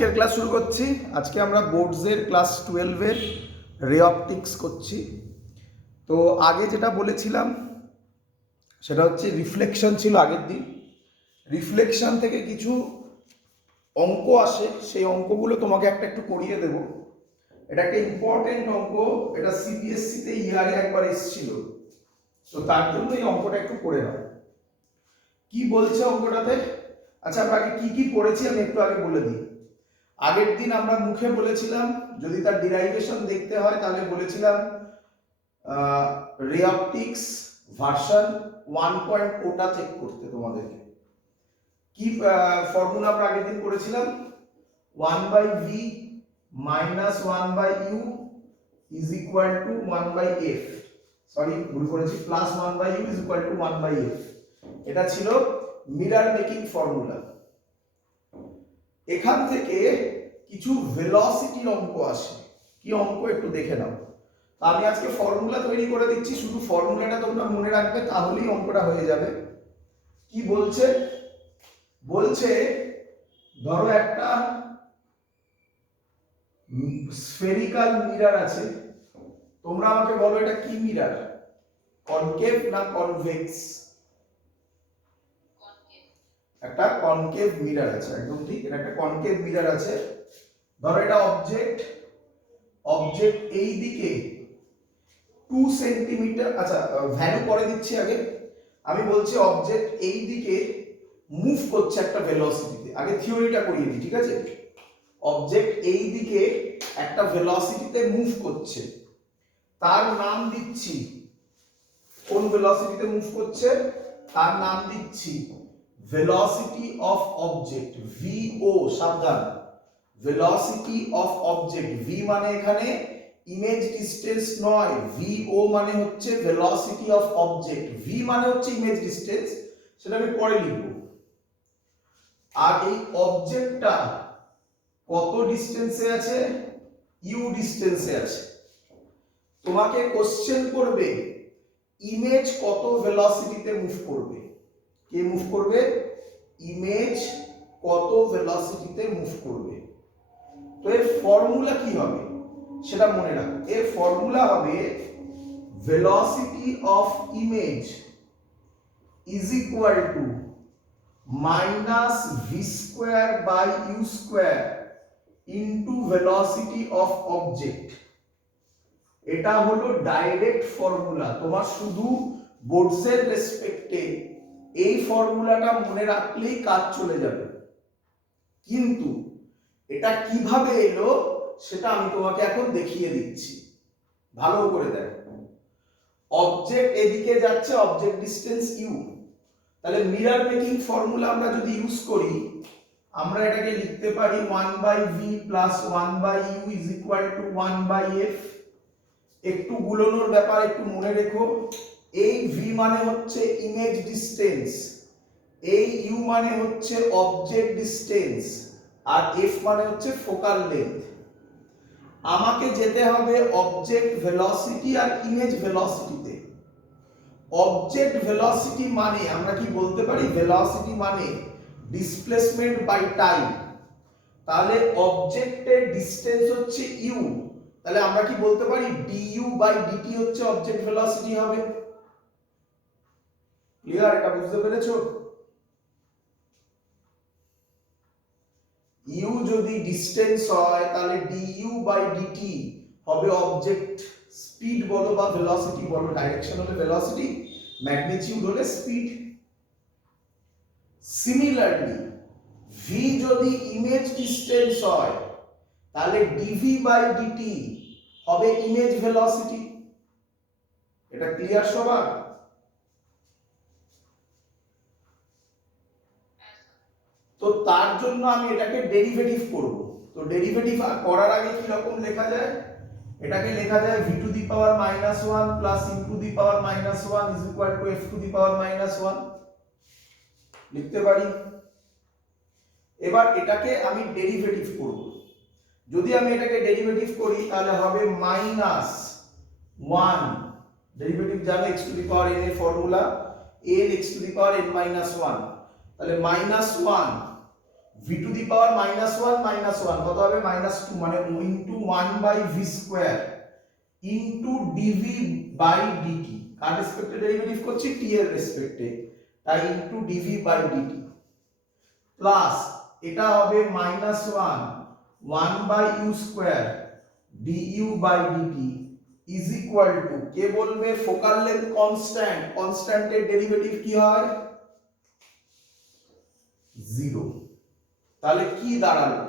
আজকের ক্লাস শুরু করছি। আজকে আমরা বোর্ডসের ক্লাস 12-এর রে অপটিক্স করছি। তো আগে যেটা বলেছিলাম সেটা হচ্ছে রিফ্লেকশন ছিল আগের দিন। রিফ্লেকশন থেকে কিছু অঙ্ক আসে, সেই অঙ্কগুলো তোমাকে একটু করিয়ে দেব। এটা একটা ইম্পর্টেন্ট অঙ্ক, এটা সিবিএসসিতে ইয়ারে একবার এসেছিল, তো তার জন্য এই অঙ্কটা একটু করে নাও। কি বলছে অঙ্কটাতে? আচ্ছা, আমরা আগে কি পড়েছি আমি একটু আগে বলে দিই। আগের দিন আমরা মুখে বলেছিলাম, যদি তার ডিরাইভেশন দেখতে হয় তাহলে বলেছিলাম রে অপটিক্স ভার্সন 1.0টা চেক করতে তোমাদেরকে। কি ফর্মুলা আমরা আগের দিন করেছিলাম? 1/v minus 1/u is equal to 1/f, sorry ভুল করেছি, plus 1/u is equal to 1/f। এটা ছিল মিরর মেকিং ফর্মুলা। এখান থেকে কিছু ভেলোসিটির অঙ্ক আসে। কি অঙ্ক একটু দেখে নাও। আমি আজকে ফর্মুলা তৈরি করে দিচ্ছি, শুধু ফর্মুলাটা তোমরা মনে রাখবে, তাহলেই অঙ্কটা হয়ে যাবে। কি বলছে? বলছে ধরো একটা স্ফেরিক্যাল মিরর আছে। তোমরা আমাকে বলো এটা কি মিরর, কনকেভ না কনভেক্স? একটা কনকেভ মিরর আছে, একদম ঠিক, এটা একটা কনকেভ মিরর আছে। ধরো এটা অবজেক্ট এই দিকে 2 সেন্টিমিটার, আচ্ছা ভ্যালু পরে দিচ্ছি আগে। আমি বলছি অবজেক্ট এই দিকে মুভ করছে একটা ভেলোসিটিতে। আগে থিওরিটা করিয়ে দিই, ঠিক আছে? অবজেক্ট এই দিকে একটা ভেলোসিটিতে মুভ করছে, তার নাম দিচ্ছি, কোন ভেলোসিটিতে মুভ করছে তার নাম দিচ্ছি ভেলোসিটি অফ অবজেক্ট, ভিও। সাবধান, ভেলোসিটি অফ অবজেক্ট। ভি মানে এখানে ইমেজ ডিসটেন্স নয়, ভিও মানে হচ্ছে ভেলোসিটি অফ অবজেক্ট। ভি মানে হচ্ছে ইমেজ ডিসটেন্স, সেটা আমি পরে লিখব। আর এই অবজেক্টটা কত ডিসটেন্সে আছে? ইউ ডিসটেন্সে আছে। তোমাকে কোশ্চেন করবে ইমেজ কত ভেলোসিটিতে মুভ করবে। কে মুভ করবে? ইমেজ কত ভেলোসিটিতে মুভ করবে। তো এর ফর্মুলা কি হবে সেটা মনে রাখো। এর ফর্মুলা হবে velocity of image is equal to minus v square by u square into velocity of object. এটা হলো ডাইরেক্ট ফর্মুলা। তোমার শুধু বোর্ডসের রেসপেক্টে এই ফর্মুলাটা মনে রাখলেই কাজ চলে যাবে। কিন্তু এটা কিভাবে এলো সেটা আমি তোমাকে এখন দেখিয়ে দিচ্ছি, ভালো করে দেখো। অবজেক্ট এদিকে যাচ্ছে, অবজেক্ট ডিসটেন্স ইউ। তাহলে মিরর মেকিং ফর্মুলা আমরা যদি ইউজ করি, আমরা এটাকে লিখতে পারি 1/v plus 1/u is equal two 1/f। একটু গুলোনোর ব্যাপার একটু মনে রেখো। এই ভি মানে হচ্ছে ইমেজ ডিসটেন্স, এই ইউ মানে হচ্ছে অবজেক্ট ডিসটেন্স, আর এফ মানে হচ্ছে ফোকাল লেন্থ। আমাকে যেতে হবে অবজেক্ট ভেলোসিটি আর ইমেজ ভেলোসিটিতে। অবজেক্ট ভেলোসিটি মানে আমরা কি বলতে পারি? ভেলোসিটি মানে ডিসপ্লেসমেন্ট বাই টাইম। তাহলে অবজেক্টের ডিসটেন্স হচ্ছে ইউ, তাহলে আমরা কি বলতে পারি du বাই dt হচ্ছে অবজেক্ট ভেলোসিটি হবে। ক্লিয়ার? এটা বুঝতে পেরেছো? u যদি ডিসটেন্স হয় তাহলে du বাই dt হবে অবজেক্ট স্পিড বলো বা ভেলোসিটি বলো। ডাইরেকশন হলে ভেলোসিটি, ম্যাগনিটিউড হলে স্পিড। সিমিলারলি v যদি ইমেজ ডিসটেন্স হয় তাহলে dv বাই dt হবে ইমেজ ভেলোসিটি। এটা ক্লিয়ার সবার? তো তার জন্য আমি এটাকে ডেরিভেটিভ করব। তো ডেরিভেটিভ করার আগে কি রকম লেখা যায়? এটাকে লেখা যায় v to the power -1 plus u to the power -1 is equal to f to the power -1 লিখতে পারি। এবার এটাকে আমি ডেরিভেটিভ করব। যদি আমি এটাকে ডেরিভেটিভ করি তাহলে হবে -1, ডেরিভেটিভ জানো x two the power n এর formula n x two the power n -1, তাহলে -1 ভি টু দি পাওয়ার -1 কত হবে -2 মানে into 1/v² into dv by dt. কার রেসপেক্টে ডেরিভেটিভ করছি? টি এর রেসপেক্টে, তাই into dv by dt plus এটা হবে -1/u² du by dt is equal to, কে বলবে ফোকাল লেন্থ কনস্ট্যান্ট, কনস্ট্যান্টের ডেরিভেটিভ কি হয়? 0। তাহলে কি দাঁড়ালো?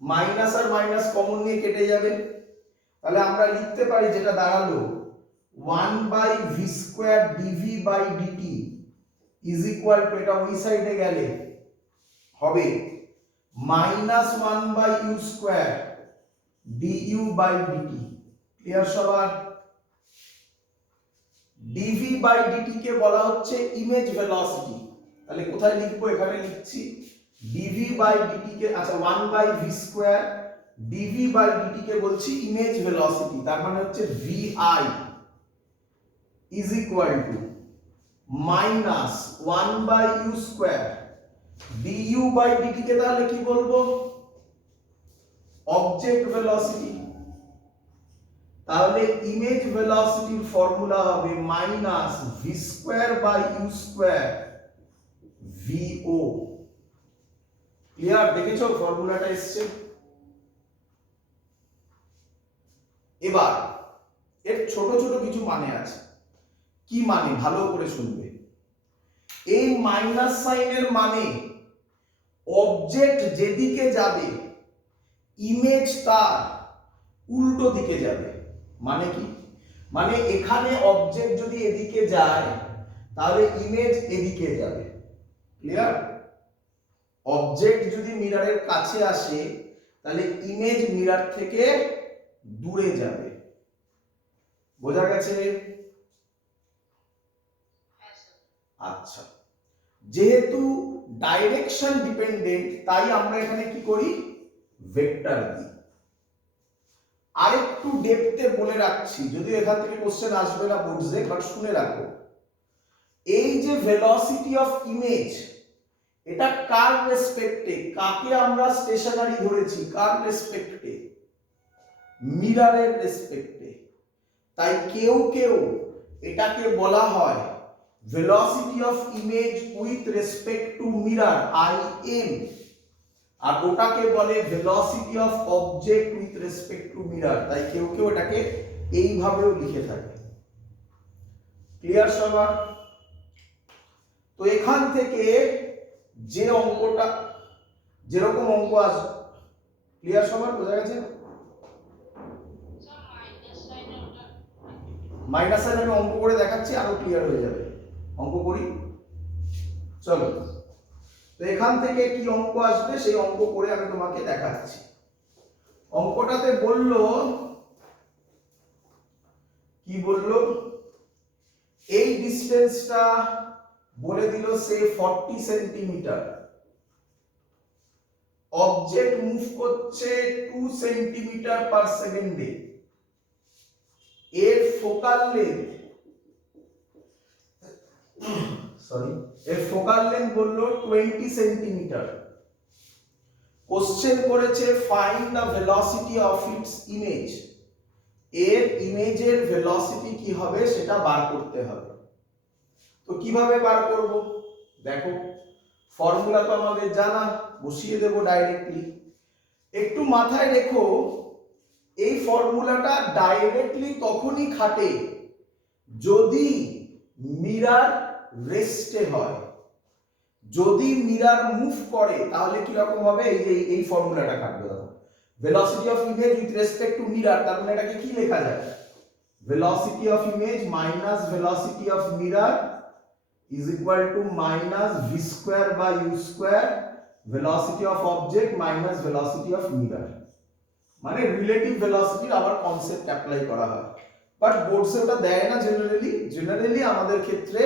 মাইনাস আর মাইনাস কমন নিয়ে কেটে যাবে, তাহলে আমরা লিখতে পারি যেটা দাঁড়ালো 1/v² dv by dt is equal to, এটা ওই সাইডে গেলে হবে -1/u² du by dt। Clear সবার? dv বাই dt কে বলা হচ্ছে ইমেজ ভেলোসিটি, তাহলে কোথায় লিখবো? এখানে লিখছি dv বাই dt কে, আচ্ছা 1/v² dv বাই dt কে বলছি ইমেজ ভেলোসিটি, তার মানে হচ্ছে vi is equal to -1/u² du by dt কে তাহলে কি বলবো? Object velocity. তাহলে ইমেজ ভেলোসিটির ফর্মুলা হবে -v²/u² vo। ক্লিয়ার? দেখেছো ফর্মুলাটা এসছে? এবার এর ছোট ছোট কিছু মানে আছে। কি মানে? ভালো করে শুনবে। এই মাইনাস সাইনের মানে অবজেক্ট যেদিকে যাবে ইমেজ তার উল্টো দিকে যাবে। মানে কি? মানে এখানে অবজেক্ট যদি এদিকে যায় তাহলে ইমেজ এদিকে যাবে। ক্লিয়ার? অবজেক্ট যদি মিররের কাছে আসে তাহলে ইমেজ মিরর থেকে দূরে যাবে। বোঝা গেছে? আচ্ছা, যেহেতু ডাইরেকশন ডিপেন্ডেন্ট তাই আমরা এখানে কি করি? ভেক্টর দিই। আরেকটু ডেপথে বলে রাখছি, যদিও এখান থেকে কোশ্চেন আসবে না বোর্ডসে, বাট শুনে রাখো। এই যে ভেলোসিটি অফ ইমেজ, এটা কার রেসপেক্টে? কাকে আমরা স্টেশনারি ধরেছি? কার রেসপেক্টে? মিররের রেসপেক্টে। তাই কেউ কেউ এটাকে বলা হয় velocity of image with respect to mirror im, আর ওটাকে বলে velocity of object with respect to mirror। তাই কেউ কেউ এটাকে এইভাবেও লিখে থাকে। ক্লিয়ার সবার? তো এখান থেকে যে অঙ্কটা, যেরকম অঙ্ক আসবে, ক্লিয়ার সবার? বোঝা গেছে? মাইনাস সাইন আমি অঙ্ক করে দেখাচ্ছি, আরো ক্লিয়ার হয়ে যাবে। অঙ্ক করি, চলো। তো এখান থেকে কি অঙ্ক আসবে সেই অঙ্ক করে আমি তোমাকে দেখাচ্ছি। অঙ্কটাতে বললো, কি বললো? এই ডিসটেন্সটা বলে দিল সে 40 সেন্টিমিটার, অবজেক্ট মুভ করছে 2 সেন্টিমিটার পার সেকেন্ডে, এর ফোকাল লেন্থ, এর ফোকাল লেন্থ বললো 20 সেন্টিমিটার। কোশ্চেন করেছে find the velocity of its image, এর ইমেজের ভেলোসিটি কি হবে সেটা বার করতে হবে। তো কিভাবে বার করব? দেখো ফর্মুলা তো আমাদের জানা, বসিয়ে দেব ডাইরেক্টলি। একটু মাথায় রেখো, এই ফর্মুলাটা ডাইরেক্টলি তখনই খাটে যদি মিরর রেস্টে হয়। যদি মিরর মুভ করে তাহলে কি রকম হবে? এই যে এই ফর্মুলাটা খাটবে। দেখো velocity of image with respect to mirror, তার মানে এটাকে কি লেখা যায়? velocity of image minus velocity of mirror is equal to minus v²/u², velocity of object minus velocity of mirror। মানে রিলেটিভ ভেলোসিটির আবার কনসেপ্ট অ্যাপ্লাই করা হয়, বাট বোর্ডসে ওটা দেয় না জেনারেলি। জেনারেলি আমাদের ক্ষেত্রে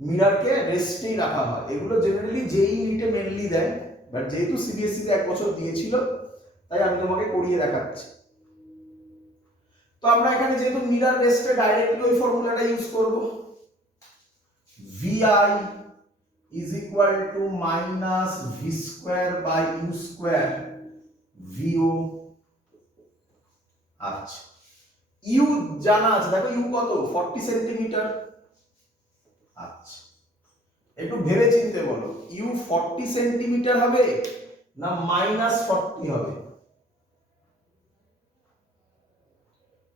মিররকে রেস্টেই রাখা হয়। এগুলো জেনারেলি যেই নিটে মেনলি দেয়, বাট যেহেতু সিবিএসসি তে এক বছর দিয়েছিল তাই আমি তোমাকে করিয়ে দেখাচ্ছি। তো আমরা এখানে যেহেতু মিরর রেস্টে ডাইরেক্টলি ওই ফর্মুলাটা ইউজ করব, vi is equal to minus v square by u square v o. আচ্ছা, ইউ জানা আছে, দেখো ইউ কত 40 সেন্টিমিটার। আচ্ছা, একটু ভেবে চিন্তে বলো, ইউ 40 সেন্টিমিটার হবে না মাইনাস 40 হবে?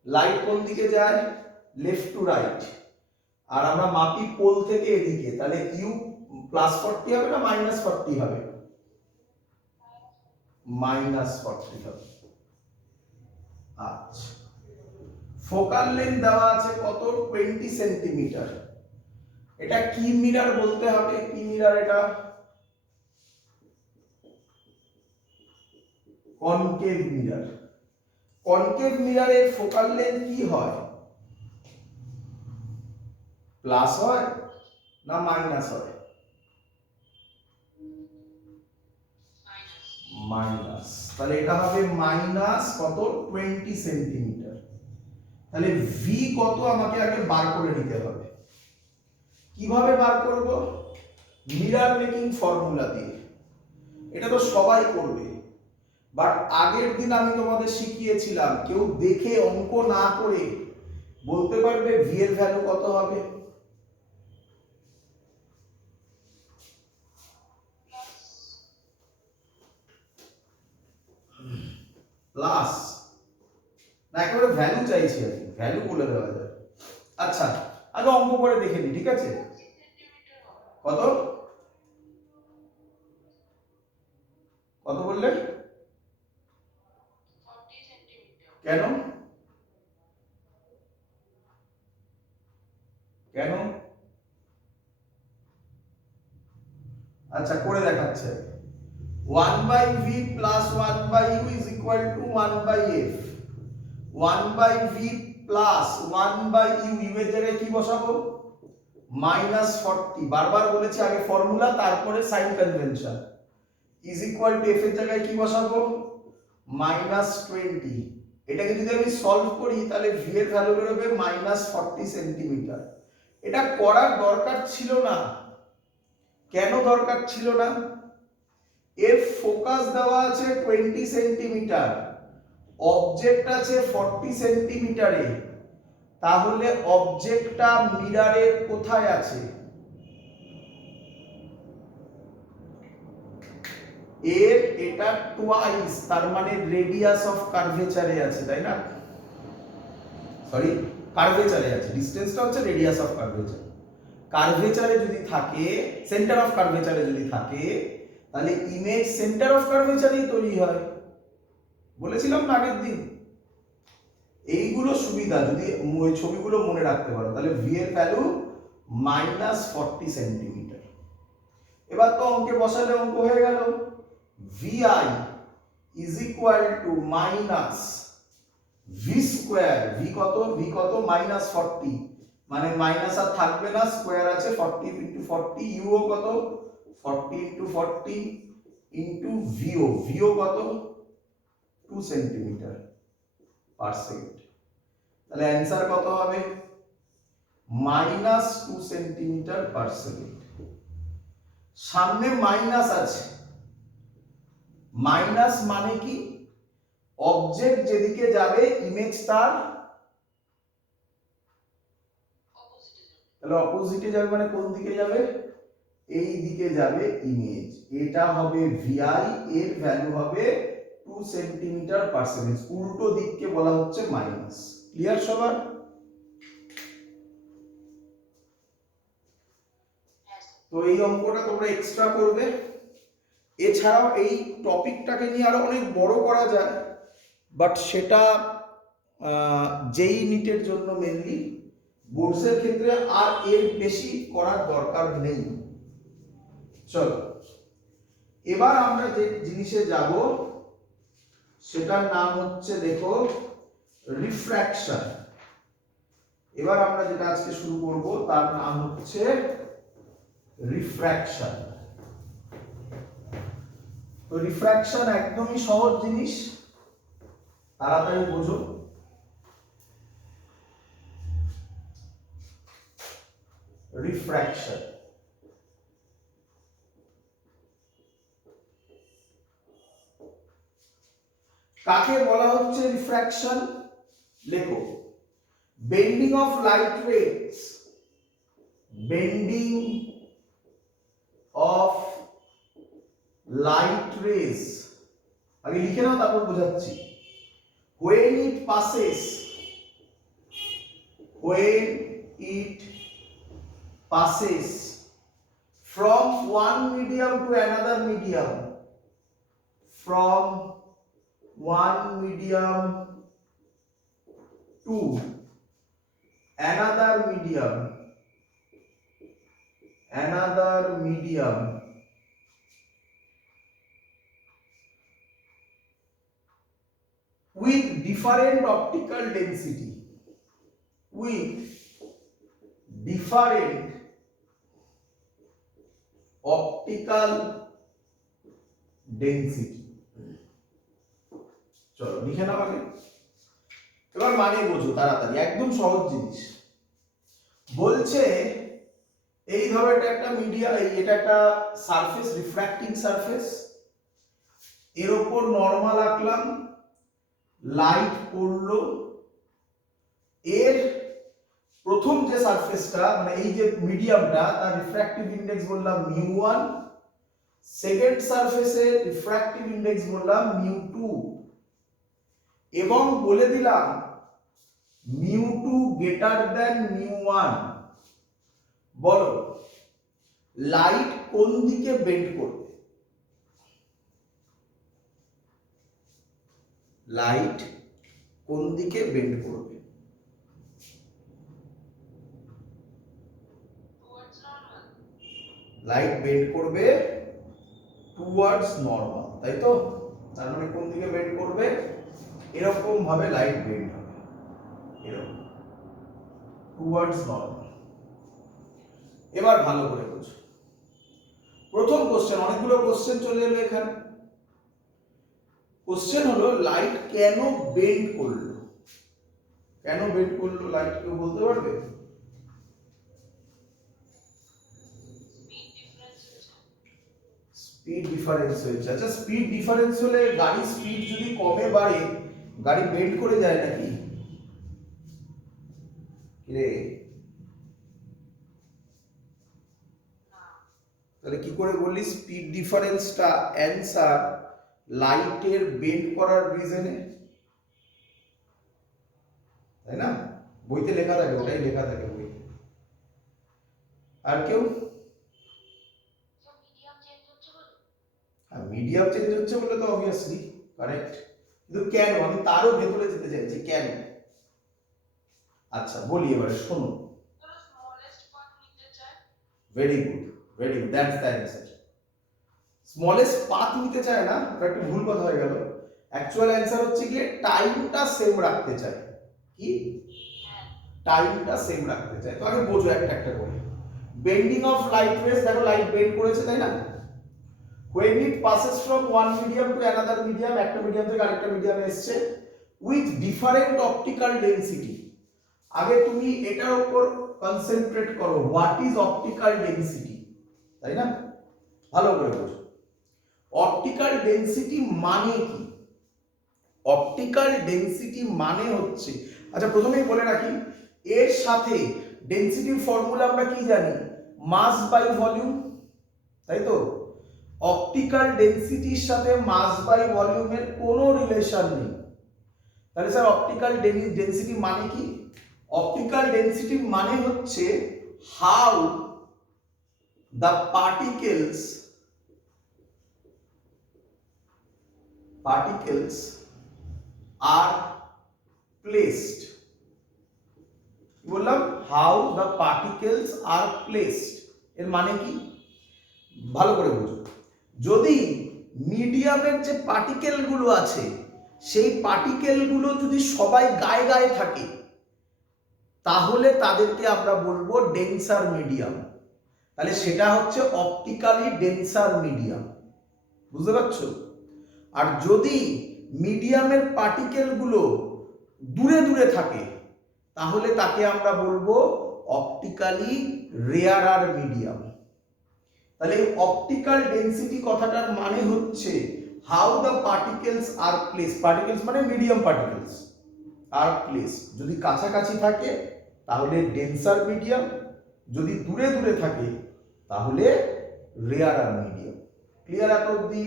লাইট কোন দিকে যায়? Left to right. আর আমরা মাপি পোল থেকে এদিকে, তাহলে ইউ প্লাস 40 হবে না মাইনাস 40 হবে? মাইনাস 40 হবে। আচ্ছা, ফোকাল লেন্থ দেওয়া আছে কত? 20 সেন্টিমিটার। এটা কি মিরর বলতে হবে? কি মিরর এটা? Concave mirror. কনকেভ মিররের ফোকাল লেন্থ কি হয়? প্লাস হয় না মাইনাস হয়? মাইনাস। তাহলে এটা হবে মাইনাস কত? 20 সেন্টিমিটার। তাহলে ভি কত আমাকে আগে বার করে নিতে হবে। কিভাবে বার করব? মিরর মেকিং ফর্মুলা দিয়ে। এটা তো সবাই করবে, বাট আগের দিন আমি তোমাদের শিখিয়েছিলাম, কেউ দেখে অঙ্ক না করে বলতে পারবে ভি এর ভ্যালু কত হবে? প্লাস না একেবারে ভ্যালু চাইছি আর কি, ভ্যালু বলে দেওয়া যায়। আচ্ছা, আগে অঙ্ক করে দেখে নি, ঠিক আছে? কত কত বললে? কেন কেন? আচ্ছা, করে দেখাচ্ছে। 1 by v plus 1 by u is equal to 1 by f। 1 by v plus 1 by u, u এর জায়গায় কি বসাবো? মাইনাস 40। বারবার বলেছি আগে ফর্মুলা, তারপরে sign convention. Is equal to f এর জায়গায় কি বসাবো? মাইনাস 20। এটাকে যদি আমি সলভ করি তাহলে v এর ভ্যালু বেরোবে মাইনাস 40 সেন্টিমিটার। এটা করার দরকার ছিল না। কেন দরকার ছিল না? এর ফোকাস দেওয়া আছে 20 সেন্টিমিটার, অবজেক্ট আছে 40 সেন্টিমিটারে। তাহলে অবজেক্টটা মিররের কোথায় আছে? এর এটা টুয়াইস, তার মানে রেডিয়াস অফ কার্ভেচারে আছে, তাই না? সরি, কার্ভেচারে আছে। ডিসটেন্সটা হচ্ছে রেডিয়াস অফ কার্ভেচার। কার্ভেচারে যদি থাকে, সেন্টার অফ কার্ভেচারে যদি থাকে, তাহলে ইমেজ সেন্টার অফ কার্ভেচারেই তৈরি হয়। বলেছিলাম না আগের দিন? এইগুলো সুবিধা, যদি ওই ছবিগুলো মনে রাখতে পারো, তাহলে ভি এর ভ্যালু মাইনাস 40 সেন্টিমিটার। এবার তো অঙ্কে বসালে অঙ্ক হয়ে গেল। V i is equal to minus v square. V কত? ভি কত? মাইনাস 40, মানে মাইনাস আর থাকবে না, স্কোয়ার আছে 40 ইন্টু 40। ইউও কত? 40 ইন্টু 40 ইন্টু ভিও। ভিও কত? 2 সেন্টিমিটার পার সেকেন্ড। তাহলে অ্যান্সার কত হবে? Minus 2 centimetre per second. সামনে মাইনাস আছে, মাইনাস মানে কি? অবজেক্ট যেদিকে যাবে ইমেজ তার তাহলে অপোজিটে যাবে, মানে কোন দিকে যাবে? এই দিকে যাবে ইমেজ। এটা হবে ভিআই, এর ভ্যালু হবে 2 সেন্টিমিটার পার সেকেন্ড। উল্টো দিককে বলা হচ্ছে মাইনাস। ক্লিয়ার সবার? তো এই অঙ্কটা তোমরা এক্সট্রা করবে। এছাড়াও এই টপিকটাকে নিয়ে আরো অনেক বড় করা যায়, বাট সেটা যেই নিটের জন্য মেনলি, বোর্ডসের ক্ষেত্রে আর এর বেশি করার দরকার নেই। চলো, এবার আমরা যে জিনিসে যাব সেটার নাম হচ্ছে, দেখো, রিফ্র্যাকশন। এবার আমরা যেটা আজকে শুরু করব তার নাম হচ্ছে রিফ্র্যাকশন। তো রিফ্র্যাকশন একদমই সহজ জিনিস, তাড়াতাড়ি বোঝো। রিফ্র্যাকশন কাকে বলা হচ্ছে রিফ্র্যাকশন? লেখো, bending of light rays, bending of light rays, আগে লিখে নাও তারপর বোঝাচ্ছি। when it passes from one medium to another medium, from one medium to another medium with different optical density, with different optical density। চলো লিখে নাও আগে, এবার মানে বোঝো তাড়াতাড়ি, একদম সহজ জিনিস। বলছে এই ধরো এটা একটা মিডিয়া, এটা একটা সারফেস, রিফ্র্যাক্টিং সারফেস, এর উপর নরমাল আঁকলাম, লাইট পড়লো, এর প্রথম যে সারফেসটা মানে এই যে মিডিয়ামটা তার রিফ্র্যাক্টিভ ইন্ডেক্স বললাম μ1, সেকেন্ড সারফেসের রিফ্র্যাক্টিভ ইন্ডেক্স বললাম μ2, এবং বলে দিলাম μ2 গ্রেটার দ্যান μ1। বলো লাইট কোন দিকে বেন্ড করবে? লাইট কোন দিকে বেন্ড করবে? লাইট বেন্ড করবে টুয়ার্ডস নরমাল, তাই তো? তার মানে কোন দিকে বেন্ড করবে? এরকম ভাবে লাইট বেন্ড হবে, এরকম টুয়ার্ডস নরমাল। এবার ভালো করে বুঝো, প্রথম কোশ্চেন, অনেকগুলো কোশ্চেন চলে এলো এখানে। কোশ্চেন হলো লাইট কেন বেন্ড করলো? কেন বেন্ড করলো লাইট, কেউ বলতে পারবে? স্পিড ডিফারেন্স হয়েছে। আচ্ছা, স্পিড ডিফারেন্স হলে গাড়ির স্পিড যদি কমে বাড়ে গাড়ি বেন্ড করে যায় নাকি রে? তাহলে কি করে বললি স্পিড ডিফারেন্সটা অ্যানসার লাইটের বেন্ড করার রিজনে? তাই না? বইতে লেখা থাকে, ওটাই লেখা থাকে বইতে। আর কেউ? মিডিয়াম চেঞ্জ হচ্ছে বলে তো অবভিয়াসলি কারেক্ট, কিন্তু কেন? আমি তারও ভেতরে যেতে চাইছি, কেন? আচ্ছা বলি এবারে, শোনো। Very good, very good, that's the answer. Smallest path নিতে চায় না, ওটা একটু ভুল কথা হয়ে গেল। অ্যাকচুয়াল অ্যানসার হচ্ছে গিয়ে টাইমটা সেম রাখতে চায়। কি? টাইমটা সেম রাখতে চায়। তো আগে বোঝো একটা একটা করে। বেন্ডিং অফ লাইট রেজ, দেখো লাইট বেন্ড করেছে, তাই না? when it passes from one medium to another medium, একটা মিডিয়াম থেকে আরেকটা মিডিয়ামে এসেছে with different optical density। আগে তুমি এটার উপর কনসেন্ট্রেট করো, হোয়াট ইজ অপটিক্যাল ডেনসিটি, তাই না? ভালো করে বোঝো অপটিক্যাল ডেনসিটি মানে কি। অপটিক্যাল ডেনসিটি মানে হচ্ছে, আচ্ছা প্রথমেই বলে রাখি, এর সাথে ডেনসিটির ফর্মুলা আমরা কি জানি? মাস বাই ভলিউম, তাই তো? অপটিক্যাল ডেনসিটির সাথে মাস বাই ভলিউমের কোনো রিলেশন নেই। তাহলে স্যার অপটিক্যাল ডেনসিটি মানে কি? অপটিক্যাল ডেনসিটি মানে হচ্ছে how the particles are placed. বললাম how the particles are placed, এর মানে কি ভালো করে বুঝো। যদি মিডিয়ামের যে পার্টিকেলগুলো আছে সেই পার্টিকেলগুলো যদি সবাই গায়ে গায়ে থাকে তাহলে তাদেরকে আমরা বলবো ডেন্সার মিডিয়াম। তাহলে সেটা হচ্ছে অপটিক্যালি ডেন্সার মিডিয়াম, বুঝতে পারছো? আর যদি মিডিয়ামের পার্টিকেলগুলো দূরে দূরে থাকে তাহলে তাকে আমরা বলবো অপটিক্যালি রেয়ারার মিডিয়াম। তাহলে অপটিক্যাল ডেনসিটি কথাটার মানে হচ্ছে how the particles R place, particles মানে মিডিয়াম পার্টিকেলস আর প্লেস, যদি কাছাকাছি থাকে তাহলে ডেন্সার মিডিয়াম, যদি দূরে দূরে থাকে তাহলে রেয়ারার মিডিয়াম। ক্লিয়ার এত অবধি?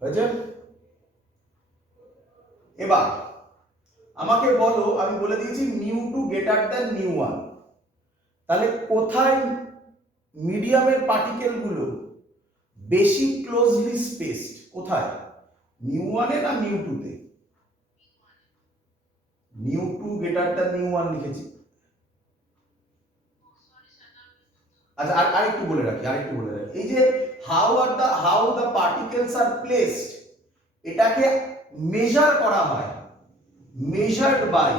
হয়েছে? এবার আমাকে বলো, আমি বলে দিয়েছি mu two greater than mu one, তাহলে কোথায় মিডিয়ামের পার্টিকেল গুলো বেশি ক্লোজলি স্পেসড, কোথায়? মিউ ওয়ানে না মিউ টুতে? Mu two greater than mu one লিখেছি। আচ্ছা আরেকটু বলে রাখি, এই যে how the particles are placed, এটাকে মেজার করা হয়, মেজার্ড বাই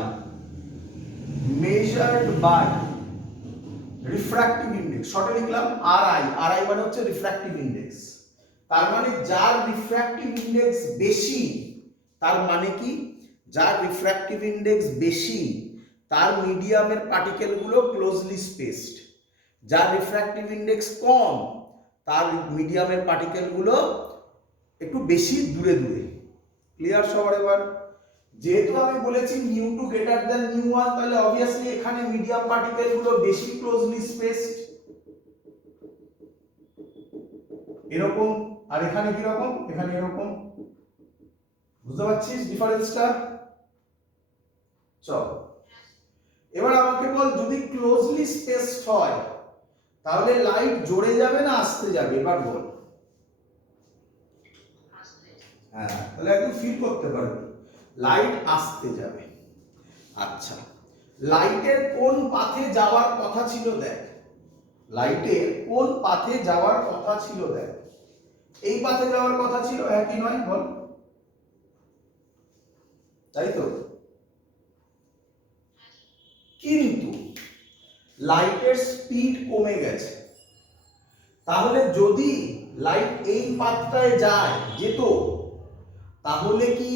রিফ্র্যাক্টিভ ইন্ডেক্স। শর্টে লিখলাম আরআই মানে হচ্ছে রিফ্র্যাক্টিভ ইন্ডেক্স। তার মানে যার রিফ্র্যাক্টিভ ইন্ডেক্স বেশি, তার মানে কি, যার রিফ্র্যাক্টিভ ইন্ডেক্স বেশি তার মিডিয়ামের পার্টিকেলগুলো ক্লোজলি স্পেসড, যার রিফ্র্যাক্টিভ ইন্ডেক্স কম তার মিডিয়ামের পার্টিকেলগুলো একটু বেশি দূরে দূরে। ক্লিয়ার সবার? এবার যেহেতু আমি বলেছি mu two greater than mu one, তাহলে অবভিয়াসলি এখানে মিডিয়াম পার্টিকেলগুলো বেশি ক্লোজলি স্পেসড, এরকম, আর এখানে কি রকম, এখানে এরকম। বুঝতে পারছিস ডিফারেন্সটা? চল এবার আমাকে বল, যদি ক্লোজলি স্পেসড হয় তাহলে লাইট জোরে যাবে না আসতে যাবে? এবার বল। হ্যাঁ, তাহলে একটু ফিল করতে পারবে, লাইট আসতে যাবে। আচ্ছা, লাইটের কোন পাথে যাওয়ার কথা ছিল দেখ, লাইটের কোন পাথে যাওয়ার কথা ছিল দেখ, এই পাথে যাওয়ার কথা ছিল, হ্যাঁ কি নয় বল? তাই তো, কিন্তু লাইটের স্পিড কমে গেছে, তাহলে যদি লাইট এই পাথটায় যেত তাহলে কি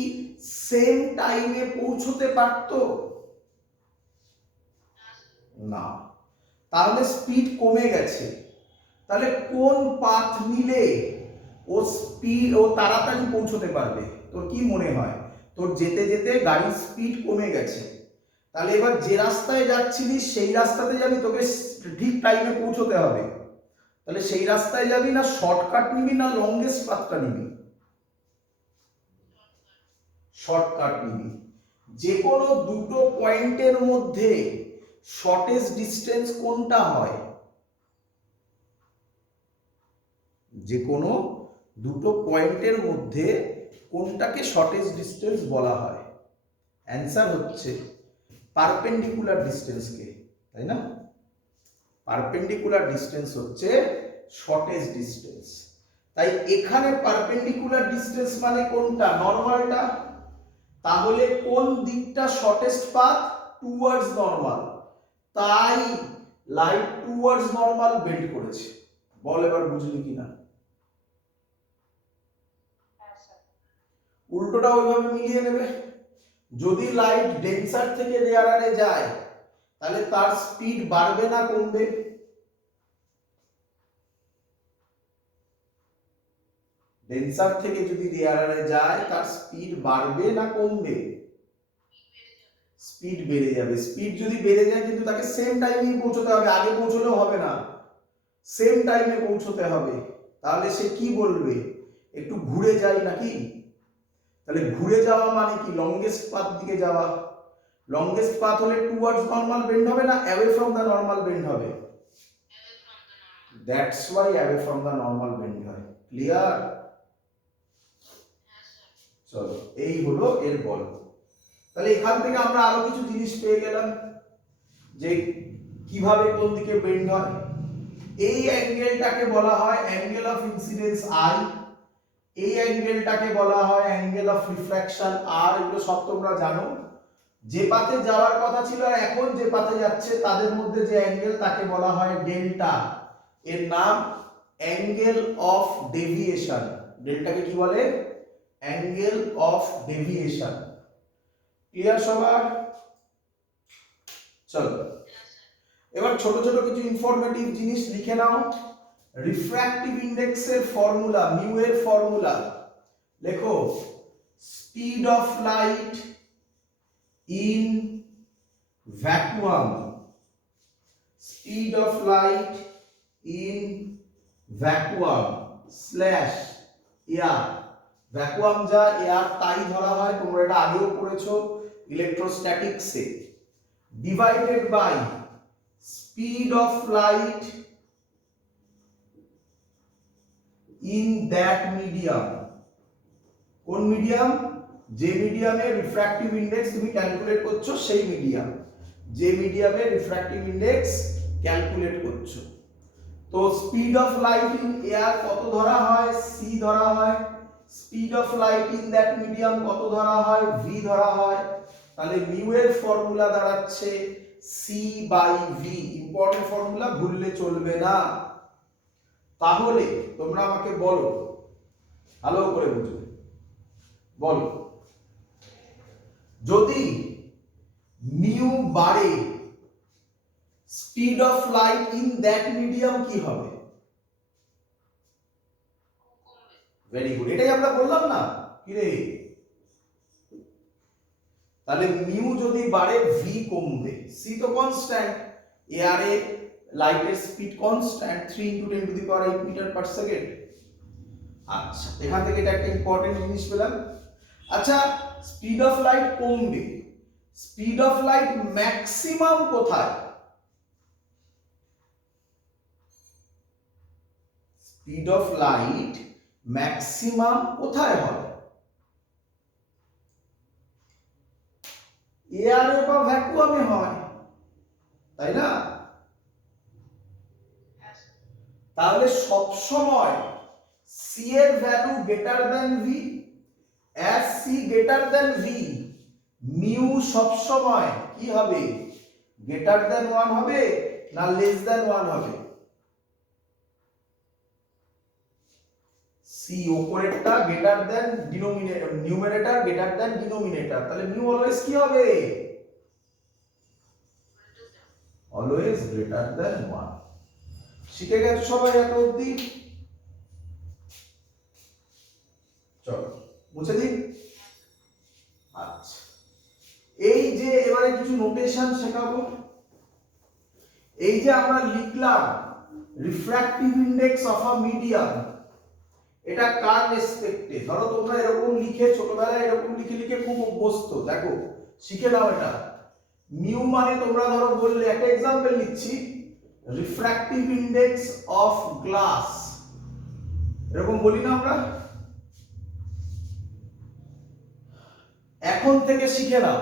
সেম টাইমে পৌঁছতে পারত? না, তাহলে স্পিড কমে গেছে। তাহলে কোন পাথ নিলে ও তাড়াতাড়ি পৌঁছতে পারবে? তোর কি মনে হয়? তোর যেতে যেতে গাড়ির স্পিড কমে গেছে, তাহলে এবার যে রাস্তায় যাচ্ছিলিস সেই রাস্তাতে যাবি, তোকে ঠিক টাইমে পৌঁছতে হবে, তাহলে সেই রাস্তায় যাবি না শর্টকাট নিবি না লংগেস্ট পাথটা নিবি? শর্টকাট নিবি। যে কোনো দুটো পয়েন্টের মধ্যে শর্টেস্ট ডিস্টেন্স কোনটা হয়? যে কোনো দুটো পয়েন্টের মধ্যে কোনটাকে শর্টেস্ট ডিস্টেন্স বলা হয়? অ্যান্সার হচ্ছে পারপেন্ডিকুলার ডিস্টেন্সকে, তাই না? পারপেন্ডিকুলার ডিস্টেন্স হচ্ছে শর্টেস্ট ডিস্টেন্স। তাই এখানে পারপেন্ডিকুলার ডিস্টেন্স মানে কোনটা? নরমালটা। তাহলে কোন দিকটা শর্টেস্ট পাথ? Towards normal. তাই লাইট টুয়ার্ডস নরমাল বেন্ড করেছে। বল এবার বুঝলি কিনা? উল্টোটা ওইভাবে মিলিয়ে নেবে। যদি লাইট ডেন্সার থেকে রেয়ারারে যায় তাহলে তার স্পিড বাড়বে না কমবে? ডেন্সার থেকে যদি রেয়ারারে যায় তার স্পিড বাড়বে না কমবে? স্পিড বেড়ে যাবে। স্পিড যদি বেড়ে যায় কিন্তু তাকে সেম টাইমেই পৌঁছতে হবে, আগে পৌঁছলেও হবে না, সেম টাইমে পৌঁছতে হবে। তাহলে সে কি বলবে? একটু ঘুরে যাই নাকি? তাহলে ঘুরে যাওয়া মানে কি? লংগেস্ট পাথ দিকে যাওয়া। লংগেস্ট পাথ হলে টুয়ার্ডস নরমাল বেন্ড হবে না away from the normal bend হবে? That's why away from the normal bend হয়। ক্লিয়ার? চলো, এই হলো এর গল্প। তাহলে এখান থেকে আমরা আরো কিছু জিনিস পেয়ে গেলাম যে কিভাবে কোন দিকে বেন্ড হয়। এই অ্যাঙ্গেলটাকে বলা হয় অ্যাঙ্গেল অফ ইনসিডেন্স আই, এই অ্যাঙ্গেলটাকে বলা হয় অ্যাঙ্গেল অফ রিফ্র্যাকশন আর। এগুলো সব তোমরা জানো। যে পাথে যাওয়ার কথা ছিল আর এখন যে পাথে যাচ্ছে তাদের মধ্যে যে অ্যাঙ্গেল তাকে বলা হয় ডেল্টা। এর নাম অ্যাঙ্গেল অফ ডেভিয়েশন। ডেল্টাকে কি বলে? Angle of deviation. ক্লিয়ার সবার? চলো এবার ছোট ছোট কিছু ইনফরমেটিভ জিনিস লিখে নাও। রিফ্র্যাক্টিভ ইন্ডেক্সের ফর্মুলা, মিউ এর ফর্মুলা লেখো, speed of light in vacuum, speed of light in vacuum slash air, vacuum যা এয়ার তাই ধরা হয়, তোমরা এটা আগেও পড়েছো ইলেকট্রোস্ট্যাটিক্সে, divided by speed of light in that medium. কোন মিডিয়াম? যে মিডিয়ামে রিফ্র্যাক্টিভ ইন্ডেক্স তুমি ক্যালকুলেট করছো সেই মিডিয়াম, যে মিডিয়ামে রিফ্র্যাক্টিভ ইন্ডেক্স ক্যালকুলেট করছো। তো speed of light in air কত ধরা হয়? সি ধরা হয়। Speed of light in that medium কত ধরা হয়? ভি ধরা হয়। তাহলে মিউ এর ফর্মুলা দাঁড়াচ্ছে C by V. Important formula, ভুললে চলবে না। তাহলে তোমরা আমাকে বলো, ভালো করে বুঝবে, বলো যদি মিউ বাড়ে speed of light in that medium কি হবে? ভেরি গুড, এটাই আমরা বললাম না কি রে? তাহলে মিউ যদি বাড়ে ভি কমবে, সি তো কনস্ট্যান্ট, এয়ারে লাইটের speed constant 3 × 10⁸ metre per second. আচ্ছা, এখান থেকে এটা একটা ইম্পর্টেন্ট জিনিস পেলাম। আচ্ছা, স্পিড অফ লাইট কমবে, স্পিড অফ লাইট ম্যাক্সিমাম কোথায়? স্পিড অফ লাইট ম্যাক্সিমাম কোথায় হয়? এয়ারে বা ভ্যাকুয়ামে হয়, তাই না? তাহলে সব সময় সি এর value greater than V, as she greater than V, mu সব সময় কি হবে? গ্রেটার দ্যান 1 হবে না লেস দ্যান 1 হবে? সি উপরেরটা greater than denominator, numerator greater than denominator, তাহলে মিউ অলওয়েজ কি হবে? Always greater than 1। শিখে গেছো সবাই এত অবধি? চলো মুছে দিই। আচ্ছা, এই যে এবারে কিছু নোটেশন শেখাবো। এই যে আমরা লিখলাম refractive index of a medium, এটা কার রেসপেক্টে? ধরো তোমরা এরকম লিখে ছোটবেলায় এরকম লিখে লিখে খুব অভ্যস্ত, দেখো শিখে নাও এটা। মিউ মানে তোমরা ধরো বললে, একটা এক্সাম্পল নিচ্ছি, রিফ্র্যাক্টিভ ইন্ডেক্স অফ গ্লাস, এরকম বলি না আমরা? এখন থেকে শিখে নাও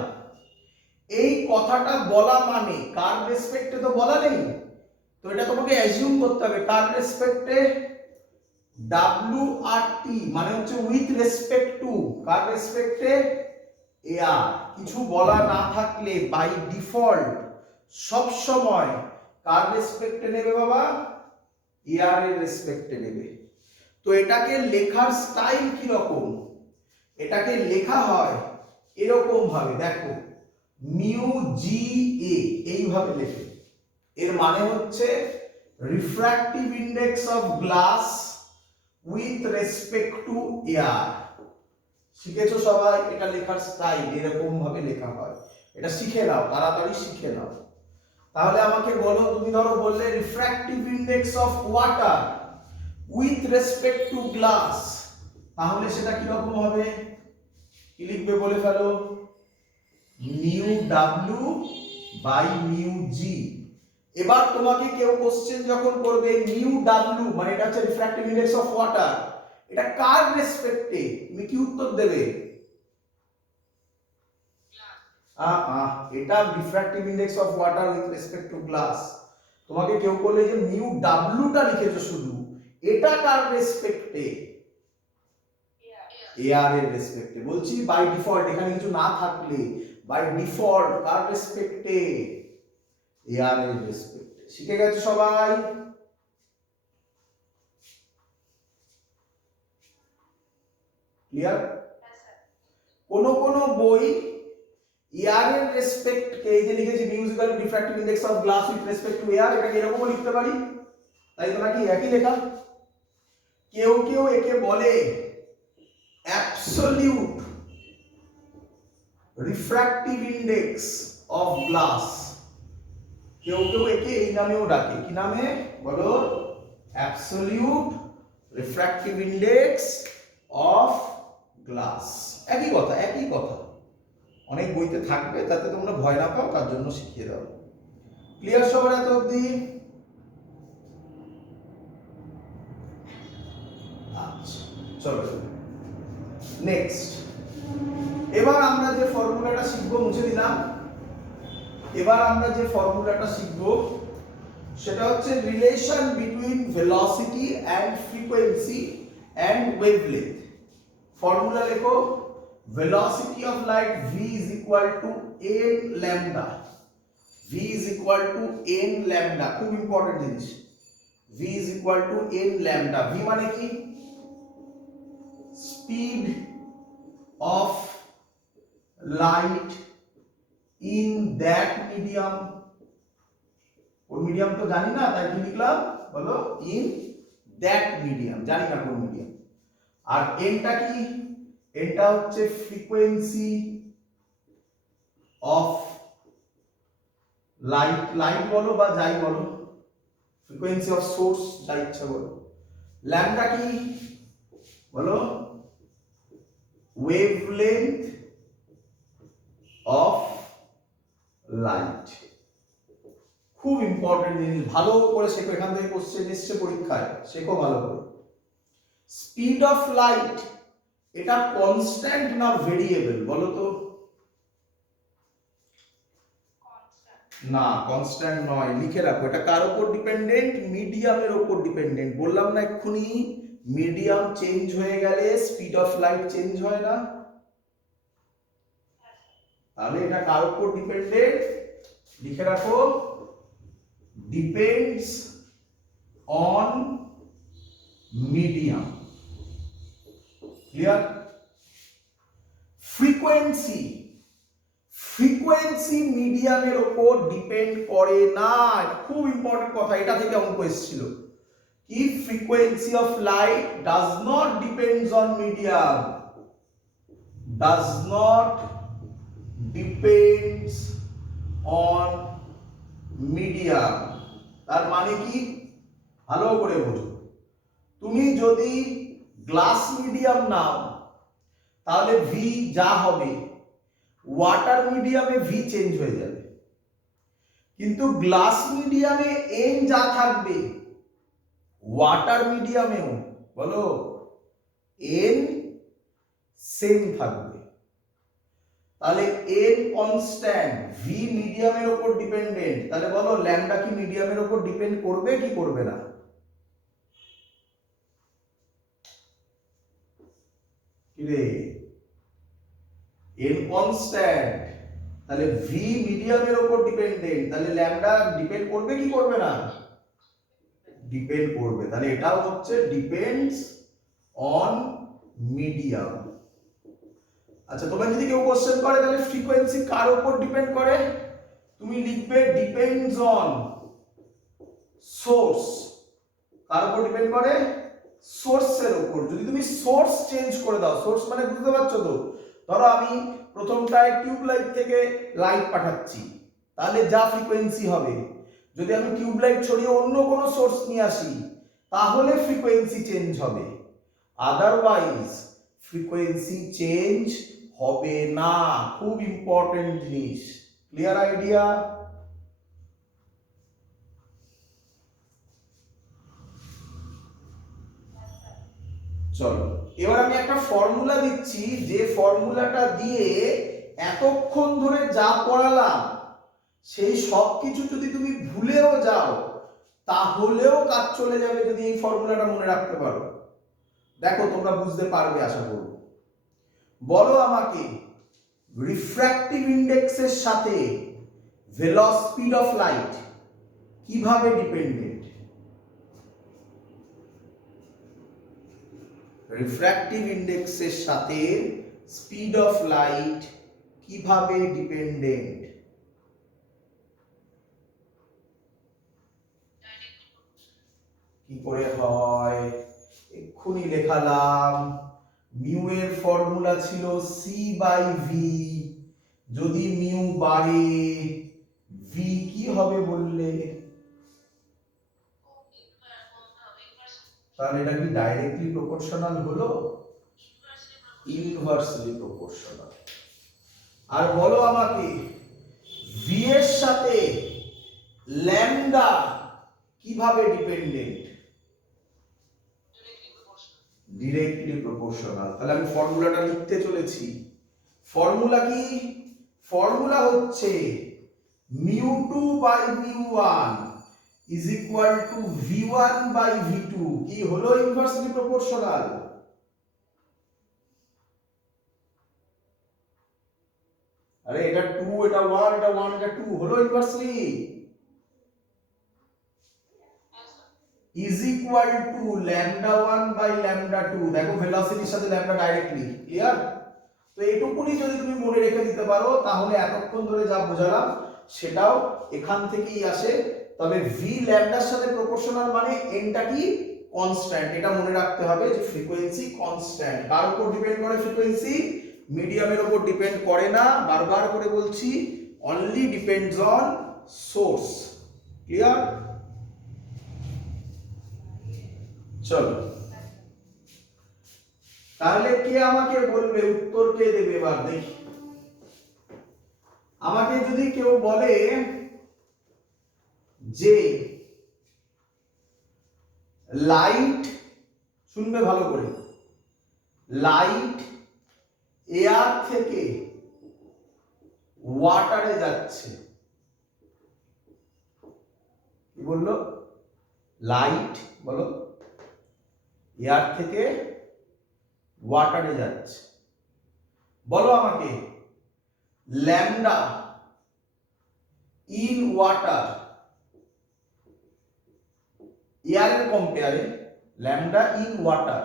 এই কথাটা বলা মানে কার রেসপেক্টে তো বলা নেই, তো এটা তোমাকে অ্যাজিউম করতে হবে কার রেসপেক্টে? WRT মানে হচ্ছে উইথ রেসপেক্ট টু, কার রেসপেক্টে? এয়ার। কিছু বলা না থাকলে বাই ডিফল্ট সব সময় কার রেসপেক্টে নেবে বাবা? এয়ার এর রেসপেক্টে নেবে। তো এটাকে লেখার স্টাইল কি রকম? এটাকে লেখা হয় এরকম ভাবে, দেখো মিউ জি এ, এইভাবে লেখে। এর মানে হচ্ছে refractive index of glass with respect two air. শিখেছো সবাই? এটা লেখার স্টাইল এরকম ভাবে লেখা হয়, এটা শিখে নাও, তাড়াতাড়ি শিখে নাও। তাহলে আমাকে বলো, তুমি ধরো বললে refractive index of water with respect two glass, তাহলে সেটা কি রকম হবে? কি লিখবে বলে ফেলো? মিউ ডাব্লিউ বাই মিউ জি। এবার তোমাকে কেউ কোশ্চেন যখন করবে মিউ ডাব্লিউ মানে এটা হচ্ছে রিফ্র্যাক্টিভ ইন্ডেক্স অফ ওয়াটার, এটা কার রেসপেক্টে, তুমি কি উত্তর দেবে? এটা refractive index of water with respect two glass. তোমাকে কেউ বললে যে মিউ ডাব্লিউটা লিখেছো শুধু, এটা কার রেসপেক্টে? এয়ার এর রেসপেক্টে। বলছি বাই ডিফল্ট, এখানে কিছু না থাকলে বাই ডিফল্ট কার রেসপেক্টে? এয়ার এর রেসপেক্টে। শিখে গেছো সবাই? ক্লিয়ার? কোন কোন বই এয়ার এর রেসপেক্ট কে, এই যে লিখেছি mu equal to refractive index of glass with respect two air, এটাকে এরকমও লিখতে পারি, তাই তো নাকি একই লেখা। কেউ কেউ একে বলে absolute refractive index of glass. কেউ কেউ একে এই নামেও ডাকে, কি নামে বলো? Absolute refractive index of glass. একই কথা, একই কথা, অনেক বইতে থাকবে, তাতে তোমরা ভয় না পাও তার জন্য শিখিয়ে দাও। ক্লিয়ার সবার এত অবধি? আচ্ছা চলো নেক্সট। এবার আমরা যে ফর্মুলাটা শিখবো, মুছে দিলাম, এবার আমরা যে ফর্মুলাটা শিখবো সেটা হচ্ছে relation between velocity and frequency and wavelength. Formula লেখো, velocity of light v is equal to n lambda, v is equal to n lambda, খুব ইম্পর্টেন্ট জিনিস, v is equal to n lambda। v মানে কি? Speed of light in that medium. কোন medium তো জানি না, তাই কি লিখলাম বলো? ইন দ্যাট মিডিয়াম, জানি না কোন মিডিয়াম। আর এনটা কি? এটা হচ্ছে ফ্রিকোয়েন্সি অফ লাইট, লাইট বলো বা যাই বলো, ফ্রিকোয়েন্সি অফ সোর্স, যা ইচ্ছা বলো। ল্যাম্বডা কি বলো? Wavelength of light. খুব ইম্পর্টেন্ট জিনিস, ভালো করে শেখো, এখান থেকে কোশ্চেন এসছে পরীক্ষায়, শেখো ভালো করে। স্পিড অফ লাইট এটা কনস্ট্যান্ট না ভেরিয়েবল বলো তো? না, কনস্ট্যান্ট নয়, লিখে রাখো। এটা কার উপর ডিপেন্ডেন্ট? মিডিয়ামের উপর ডিপেন্ডেন্ট। বললাম না এক্ষুনি, মিডিয়াম চেঞ্জ হয়ে গেলে স্পিড অফ লাইট চেঞ্জ হয় না। তাহলে এটা কার উপর ডিপেন্ডেন্ট? লিখে রাখো, depends on medium. Clear? Frequency, frequency মিডিয়ামের উপর ডিপেন্ড করে না। খুব ইম্পর্টেন্ট কথা, এটা থেকে অঙ্ক এসেছিল। কি? Frequency of light does not depends on medium, does not depends on medium. তার মানে কি? ভালো করে বোঝো। তুমি যদি গ্লাস মিডিয়াম নাও তাহলে ভি যা হবে, ওয়াটার মিডিয়ামে ভি চেঞ্জ হয়ে যাবে, কিন্তু গ্লাস মিডিয়ামে এন যা থাকবে ওয়াটার মিডিয়ামেও বলো এন সেম থাকবে। তাহলে এন কনস্ট্যান্ট, ভি মিডিয়ামের উপর ডিপেন্ডেন্ট, তাহলে বলো ল্যাম্বডা কি মিডিয়ামের উপর ডিপেন্ড করবে কি করবে না? কি রে? এন কনস্ট্যান্ট, তাহলে ভি মিডিয়ামের উপর ডিপেন্ডেন্ট, তাহলে ল্যাম্বডা ডিপেন্ড করবে কি করবে না? ডিপেন্ড করবে। তাহলে এটাও হচ্ছে ডিপেন্ডস অন মিডিয়াম। আচ্ছা, তোমরা যদি কেউ কোশ্চেন করে তাহলে ফ্রিকোয়েন্সি কার উপর ডিপেন্ড করে, তুমি লিখবে ডিপেন্ডস অন সোর্স। কার উপর ডিপেন্ড করে? সোর্সের উপর। যদি তুমি সোর্স চেঞ্জ করে দাও, সোর্স মানে বুঝতে পারছো তো? ধরো আমি প্রথমটায় টিউব লাইট থেকে লাইট পাঠাচ্ছি, তাহলে যা ফ্রিকোয়েন্সি হবে, যদি আমি টিউব লাইট ছড়িয়ে অন্য কোনো সোর্স নিয়ে আসি তাহলে ফ্রিকোয়েন্সি চেঞ্জ হবে, আদারওয়াইজ ফ্রিকোয়েন্সি চেঞ্জ হবে না। খুব ইম্পর্টেন্ট জিনিস। Clear idea? চলো এবার আমি একটা ফর্মুলা দিচ্ছি, যে ফর্মুলাটা দিয়ে এতক্ষণ ধরে যা পড়ালাম সেই সব কিছু যদি তুমি ভুলেও যাও তাহলেও কাজ চলে যাবে যদি এই ফর্মুলাটা মনে রাখতে পারো। দেখো তোমরা বুঝতে পারবে আশা করব। বলো আমাকে, রিফ্র্যাক্টিভ ইন্ডেক্সের সাথে স্পিড অফ লাইট কিভাবে ডিপেন্ডেন্ট? রিফ্র্যাক্টিভ ইন্ডেক্সের সাথে স্পিড অফ লাইট কিভাবে ডিপেন্ডেন্ট? করে হয় এক্ষুনি লেখালাম। মিউ এর ফর্মুলা ছিল সি বাই ভি, যদি মিউ বাড়ে ভি কি হবে বললে? তাহলে এটা কি ডাইরেক্টলি প্রপোর্শনাল হলো? Inversely proportional. আর বলো আমাকে ভি এর সাথে ল্যামডা কিভাবে ডিপেন্ডেন্ট? Directly proportional. তাহলে আমি ফর্মুলাটা লিখতে চলেছি। ফর্মুলা কি? ফর্মুলা হচ্ছে μ2 by μ1 is equal to v1 by v2। কি হলো? Inversely proportional. আরে এটা 2, এটা 1, এটা 1, এটা 2 হলো inversely. Is equal to λ1 by λ2। দেখো ভেলোসিটির সাথে ল্যামডা ডাইরেক্টলি, ক্লিয়ার? তো এইটুকুনি যদি তুমি মনে রেখে দিতে পারো তাহলে এতক্ষণ ধরে যা বোঝালাম সেটাও এখান থেকেই আসে। তবে ভি ল্যামডার সাথে প্রপোর্শনাল মানে এনটা কি? কনস্ট্যান্ট। এটা মনে রাখতে হবে যে ফ্রিকোয়েন্সি কনস্ট্যান্ট। কার উপর ডিপেন্ড করে ফ্রিকোয়েন্সি? মিডিয়ামের উপর ডিপেন্ড করে না, বারবার করে বলছি, only depends on source. Clear? চলো, তাহলে কে আমাকে বলবে, উত্তর কে দেবে এবার দেখি। আমাকে যদি কেউ বলে যে লাইট, শুনবে ভালো করে, লাইট এয়ার থেকে ওয়াটারে যাচ্ছে, কি বললো? লাইট বলো এয়ার থেকে ওয়াটারে যাচ্ছে। বলো আমাকে ল্যামডা ইন ওয়াটার, এয়ারের কম্পেয়ারে ল্যামডা ইন ওয়াটার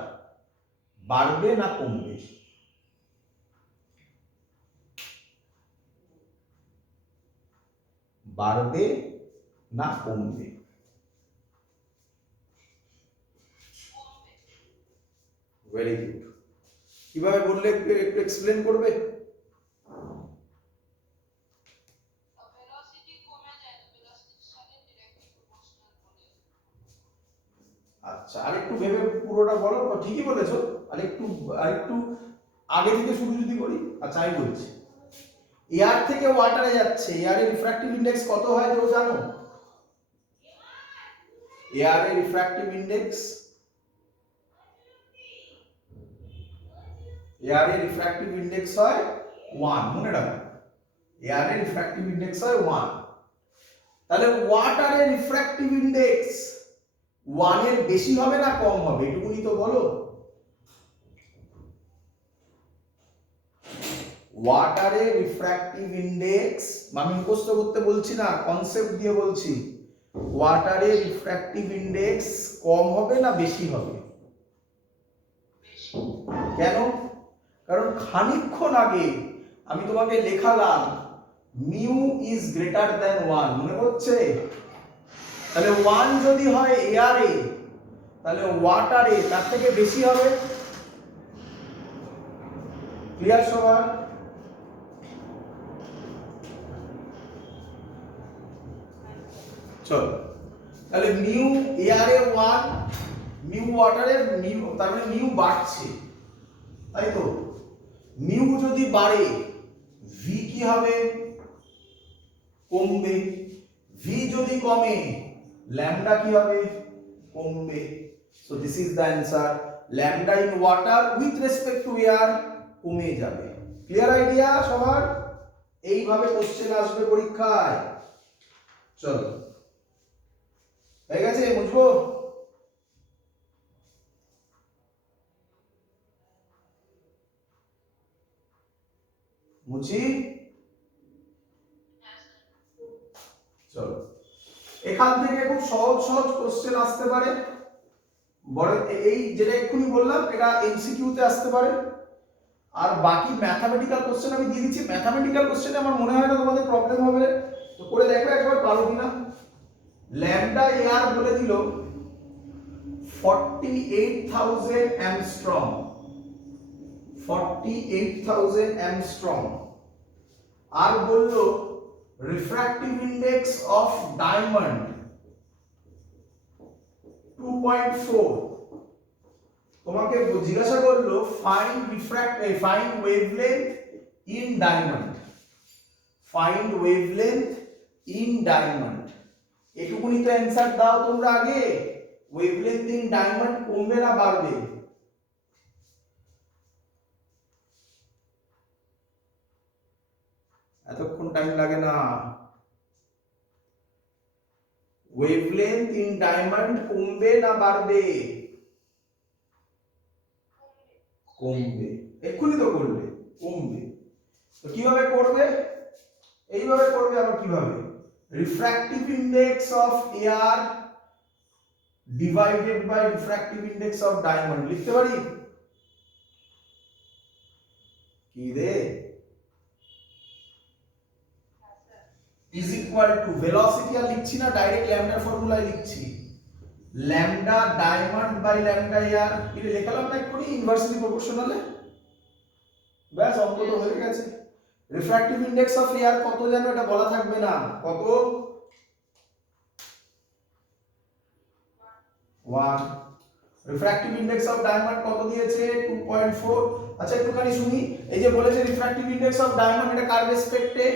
বাড়বে না কমবে? বাড়বে না কমবে? Very good. কিভাবে বললে একটু এক্সপ্লেন করবে? আচ্ছা, আরেকটু ভেবে পুরোটা বলো। ঠিকই বলেছো, আরেকটু আরেকটু আগে থেকে শুরু যদি করি। আচ্ছা আমি বলছি, এয়ার থেকে ওয়াটারে যাচ্ছে, এয়ারের রিফ্র্যাক্টিভ ইনডেক্স কত হয় কেউ জানো? এয়ারের রিফ্র্যাক্টিভ ইনডেক্স, এয়ারের রিফ্র্যাক্টিভ ইনডেক্স হয় 1, মনে রাখো, এয়ারের রিফ্র্যাক্টিভ ইনডেক্স হয় 1। তাহলে ওয়াটারের রিফ্র্যাক্টিভ ইনডেক্স 1 এর বেশি হবে না কম হবে? এটুকুনি তো বলো। ওয়াটারের রিফ্র্যাক্টিভ ইনডেক্স, আমি মুখস্থ করতে বলছি না, কনসেপ্ট দিয়ে বলছি। ওয়াটারের রিফ্র্যাক্টিভ ইনডেক্স কম হবে না বেশি হবে? কেন? কারণ খানিকক্ষণ আগে আমি তোমাকে লেখালাম মিউ ইজ গ্রেটার দ্যান 1, মনে হচ্ছে? তাহলে 1 যদি হয় এয়ারে, তাহলে ওয়াটারে তার থেকে বেশি হবে। ক্লিয়ার সবার? চলো, তাহলে মিউ এয়ারে 1, মিউ ওয়াটারে মিউ, তার মানে মিউ বাড়ছে, তাই তো? মিউ যদি বাড়ে ভি কি হবে? কমবে। ভি যদি কমে ল্যামডা কি হবে? কমবে। So this is the answer. Lambda in water with respect two air কমে যাবে। ক্লিয়ার আইডিয়া সবার? এইভাবে কোশ্চেন আসবে পরীক্ষায়। চলো, হয়ে গেছে? বুঝবো? মুচি, চলো, এখান থেকে খুব সহজ সহজ কোশ্চেন আসতে পারে। বড় এই যেটা এক্ষুনি বললাম এটা এমসিকিউ তে আসতে পারে। আর বাকি ম্যাথমেটিক্যাল কোশ্চেন আমি দিয়ে দিচ্ছি। ম্যাথমেটিক্যাল কোশ্চেনে আমার মনে হয় না তোমাদের প্রবলেম হবে, তো করে দেখো একবার পারো কিনা। ল্যামডা এয়ার বলে দিল, 48,000 অ্যাংস্ট্রম, 48,000 অ্যাংস্ট্রম। আর বললো রিফ্র্যাক্টিভ ইন্ডেক্স অফ ডায়মন্ড 2.4। তোমাকে জিজ্ঞাসা করলো find wavelength in diamond, find wavelength in diamond. এটুকুনি তো অ্যান্সার দাও তোমরা আগে। ওয়েভলেন্থ ইন ডায়মন্ড কমবে না বাড়বে? এতক্ষণ টাইম লাগে না। ওয়েভলেন্থ ইন ডায়মন্ড কমবে না বাড়বে? কমবে। এক্ষুনি তো করলে কমবে। তো কিভাবে করবে? এইভাবে করবে। আবার কিভাবে? Refractive index of air divided by refractive index of diamond লিখতে পারি। কি রে? ইজ ইকুয়াল টু ভেলোসিটি আর লিখছি না, ডাইরেক্ট ল্যামডার ফর্মুলায় লিখছি। Lambda diamond by lambda air. এটা লেখালাম না এক্ষুনি ইনভার্সলি প্রপোর্শনালে। ব্যাস, অঙ্ক তো হয়ে গেছে। রিফ্র্যাক্টিভ ইন্ডেক্স অফ এয়ার কত জানো? এটা বলা থাকবে না। কত? 1। রিফ্র্যাক্টিভ ইন্ডেক্স অফ ডায়মন্ড কত দিয়েছে? 2.4। আচ্ছা একটুখানি শুনি। এই যে বলেছে রিফ্র্যাক্টিভ ইন্ডেক্স অফ ডায়মন্ড, এটা কার রেসপেক্টে?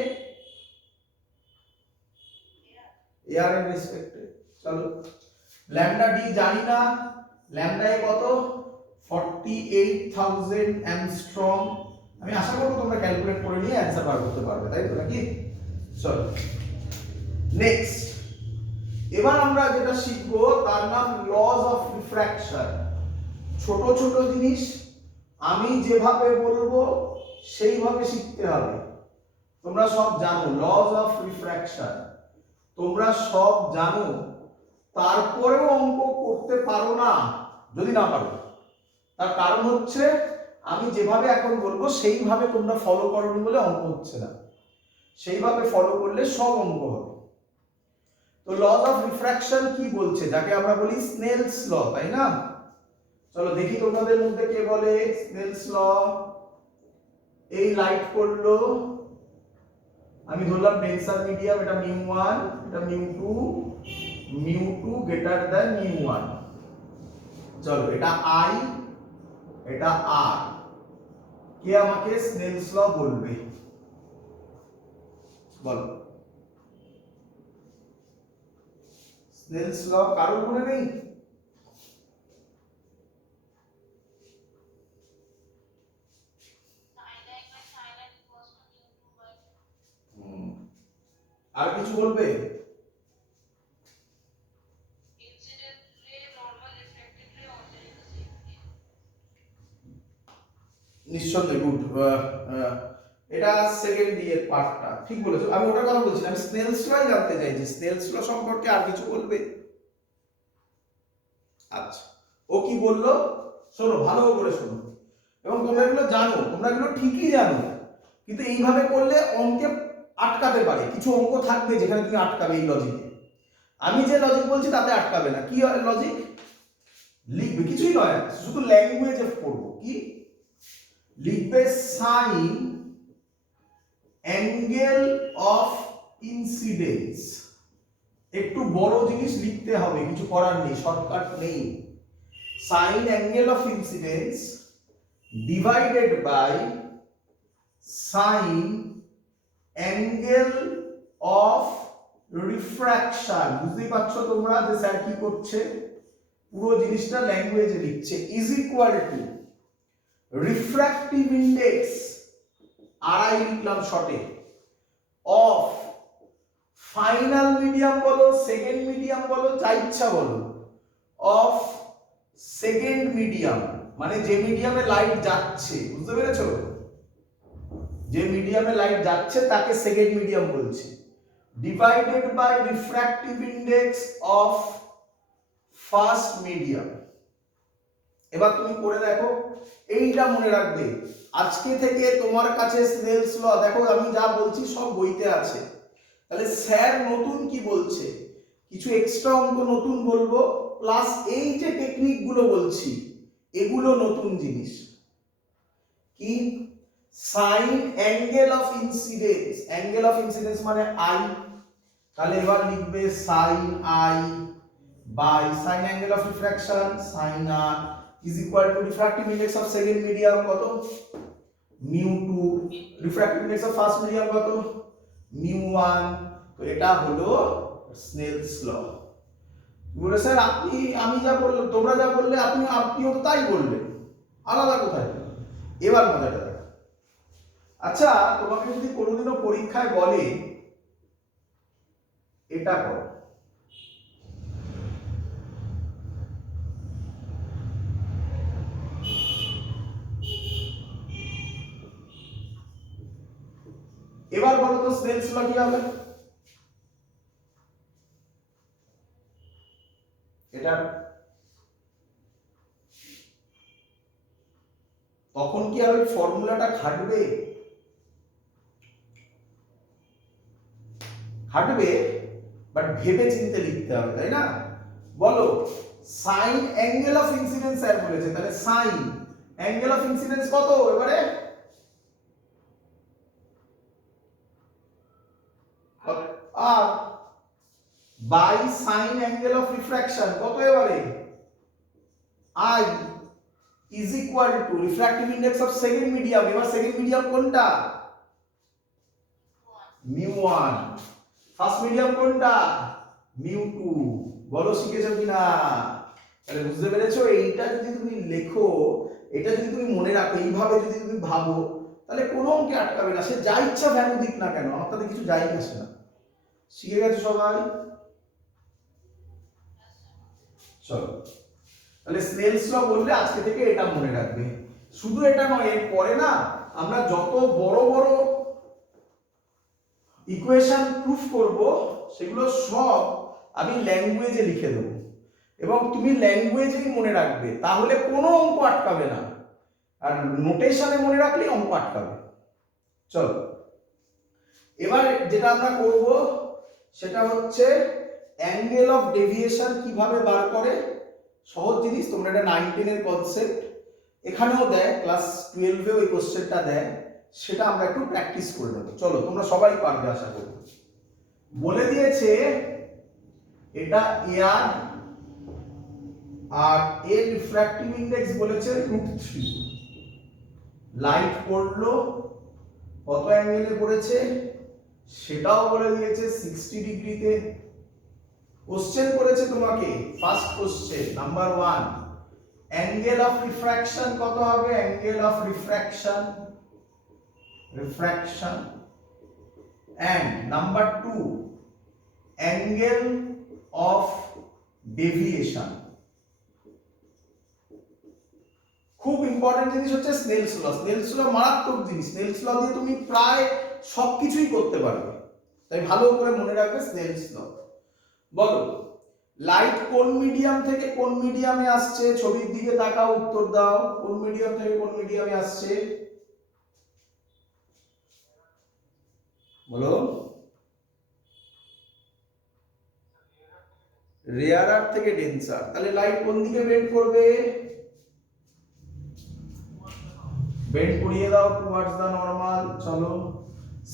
এয়ার এর রেসপেক্টে। চলো, ল্যামডা ডি জানি না, ল্যামডা এ কত? 48,000 অ্যাংস্ট্রম। আমি আশা করব তোমরা ক্যালকুলেট করে নিয়ে অ্যানসার বার করতে পারবে, তাই তো নাকি? চলো নেক্সট। এবার আমরা যেটা শিখবো তার নাম লজ অফ রিফ্র্যাকশন। ছোট ছোট জিনিস আমি যেভাবে বলবো সেইভাবে শিখতে হবে। তোমরা সব জানো লজ অফ রিফ্র্যাকশন, তোমরা সব জানো, তারপরেও অঙ্ক করতে পারো না যদি না পারো। তার কারণ হচ্ছে আমি যেভাবে এখন বলবো সেইভাবে তোমরা ফলো করোনি বলে অঙ্ক হচ্ছে না। সেইভাবে ফলো করলে সব অঙ্ক হবে। তো লজ অফ রিফ্র্যাকশন কি বলছে? যাকে আমরা বলি স্নেলস ল, তাই না? চলো দেখি তোমাদের মধ্যে কে বলে স্নেলস ল। এই লাইট পড়লো, আমি ধরলাম ডেন্সার মিডিয়াম, এটা μ1, এটা μ2 গ্রেটার দ্যান μ1। চলো এটা I, এটা R। কে আমাকে স্নেলস ল বলবে? বলো। স্নেলস ল কারোর মনে নেই? আর কিছু বলবে? নিঃসন্দেহে গুড। এটা সেকেন্ড ইয়ার পার্টটা ঠিক বলেছো। আমি ওটার কথা বলছি, আমি স্নেলস ল জানতে চাইছি। স্নেলস ল সম্পর্কে আর কিছু বলবে? আচ্ছা, ও কি বললো শোনো, ভালো করে শোনো। এবং তোমরা এগুলো জানো, তোমরা এগুলো ঠিকই জানো, কিন্তু এইভাবে করলে অঙ্কে আটকাতে পারে। কিছু অঙ্ক থাকবে যেখানে তুমি আটকাবে এই লজিকে। আমি যে লজিক বলছি তাতে আটকাবে না। কি লজিক? লিখবে কিছুই নয়, শুধু ল্যাঙ্গুয়েজে পড়বো। কি লিখবে? Sign angle of incidence. একটু বড় জিনিস লিখতে হবে, কিছু করার নেই, শর্টকাট নেই। Sine angle of incidence divided by sine angle of refraction. বুঝতেই পারছো তোমরা যে স্যার কি করছে? পুরো জিনিসটা ল্যাঙ্গুয়েজে লিখছে। Is equal to refractive index, আড়াই লিখলাম শর্টে, অফ ফাইনাল মিডিয়াম বলো, সেকেন্ড মিডিয়াম বলো, যা ইচ্ছা বলো, অফ সেকেন্ড মিডিয়াম, মানে যে মিডিয়ামে লাইট যাচ্ছে। বুঝতে পেরেছো? যে মিডিয়ামে লাইট যাচ্ছে তাকে সেকেন্ড মিডিয়াম বলছে। Divided by refractive index of first medium. এবার তুমি করে দেখো, এইটা মনে রাখবে। আজকে থেকে তোমার কাছে স্নেলস ল, দেখো আমি যা বলছি সব বইতে আছে। তাহলে স্যার নতুন কি বলছে, কিছু এক্সট্রা অঙ্ক নতুন বলবো, প্লাস এই যে টেকনিক গুলো বলছি এগুলো নতুন জিনিস। কি? Sine angle of incidence, angle of incidence মানে আই, তাহলে এবার লিখবে sine I by sine angle of refraction sine R is equal to refractive index of second medium কত μ2, refractive index of first medium কত μ1। তো এটা হলো স্নেলস ল। বলে স্যার আপনি আমি যা বললাম তোমরা যা বললে আপনিও তো তাই বললেন, আলাদা কোথায়? এবার মজাটা দেখো। আচ্ছা তোমাকে যদি কোনোদিনও পরীক্ষায় বলে এটা করো, এবার বলো তো স্নেলস ল কি হবে? এটা তখন কি আর ওই ফর্মুলাটা খাটবে? খাটবে, বাট ভেবে চিন্তে লিখতে হবে, তাই না? বলো sine angle of incidence sir বলেছে, তাহলে সাইন অ্যাঙ্গেল অফ ইনসিডেন্স কত এবারে? আর by sine angle of refraction কত এবারে? I is equal to refractive index of second medium. এবার সেকেন্ড মিডিয়াম কোনটা? μ1। ফার্স্ট মিডিয়াম কোনটা? μ2। বলো শিখেছো কিনা? তাহলে বুঝতে পেরেছো? এইটা যদি তুমি লেখো, এটা যদি তুমি মনে রাখো, এইভাবে যদি তুমি ভাবো, তাহলে কোনো অঙ্কে আটকাবে না, সে যা ইচ্ছা ভ্যালু দিক না কেন, আমার তাতে কিছু যাই আসে না। শিখে গেছো সবাই? চলো তাহলে স্নেলস ল বললে আজকে থেকে এটা মনে রাখবে। শুধু এটা নয়, এর পরে না আমরা যত বড় বড় ইকুয়েশন প্রুফ করব সেগুলো সব আমি ল্যাঙ্গুয়েজে লিখে দেবো এবং তুমি ল্যাঙ্গুয়েজেই মনে রাখবে, তাহলে কোনো অঙ্ক আটকাবে না। আর নোটেশনে মনে রাখলেই অঙ্ক আটকাবে। চলো এবার যেটা আমরা করব সেটা হচ্ছে অ্যাঙ্গেল অফ ডেভিয়েশন কিভাবে বার করে। সহজ জিনিস, তোমরা এটা 9-10 এর কনসেপ্ট, এখানেও দেয়, ক্লাস 12 এও এই কোশ্চেনটা দেয়, সেটা আমরা একটু প্র্যাকটিস করে নেব। চলো তোমরা সবাই পারবে আশা করি। বলে দিয়েছে এটা এয়ার আর এর রিফ্র্যাক্টিভ ইন্ডেক্স বলেছে √3। লাইট পড়লো কত অ্যাঙ্গেলে পড়েছে সেটাও বলে দিয়েছে 60 ডিগ্রিতে। কোশ্চেন করেছে তোমাকে, first question number 1, angle of refraction কত হবে? Angle of refraction and number 2, angle of deviation। খুব ইম্পর্টেন্ট জিনিস হচ্ছে স্নেলস ল। স্নেলস ল মারাত্মক জিনিস, স্নেলস ল দিয়ে তুমি প্রায় সবকিছুই করতে পারবে, তাই ভালো করে মনে রাখবে স্নেলস ল। বলো লাইট কোন মিডিয়াম থেকে কোন মিডিয়ামে আসছে? ছবির দিকে তাকাও, উত্তর দাও। কোন মিডিয়াম থেকে কোন মিডিয়ামে আসছে বলো? রেয়ারার থেকে ডেন্সার। তাহলে লাইট কোন দিকে বেন্ড করবে? বেন্ড করিয়ে দাও টুয়ার্ডস দ্য নরমাল। চলো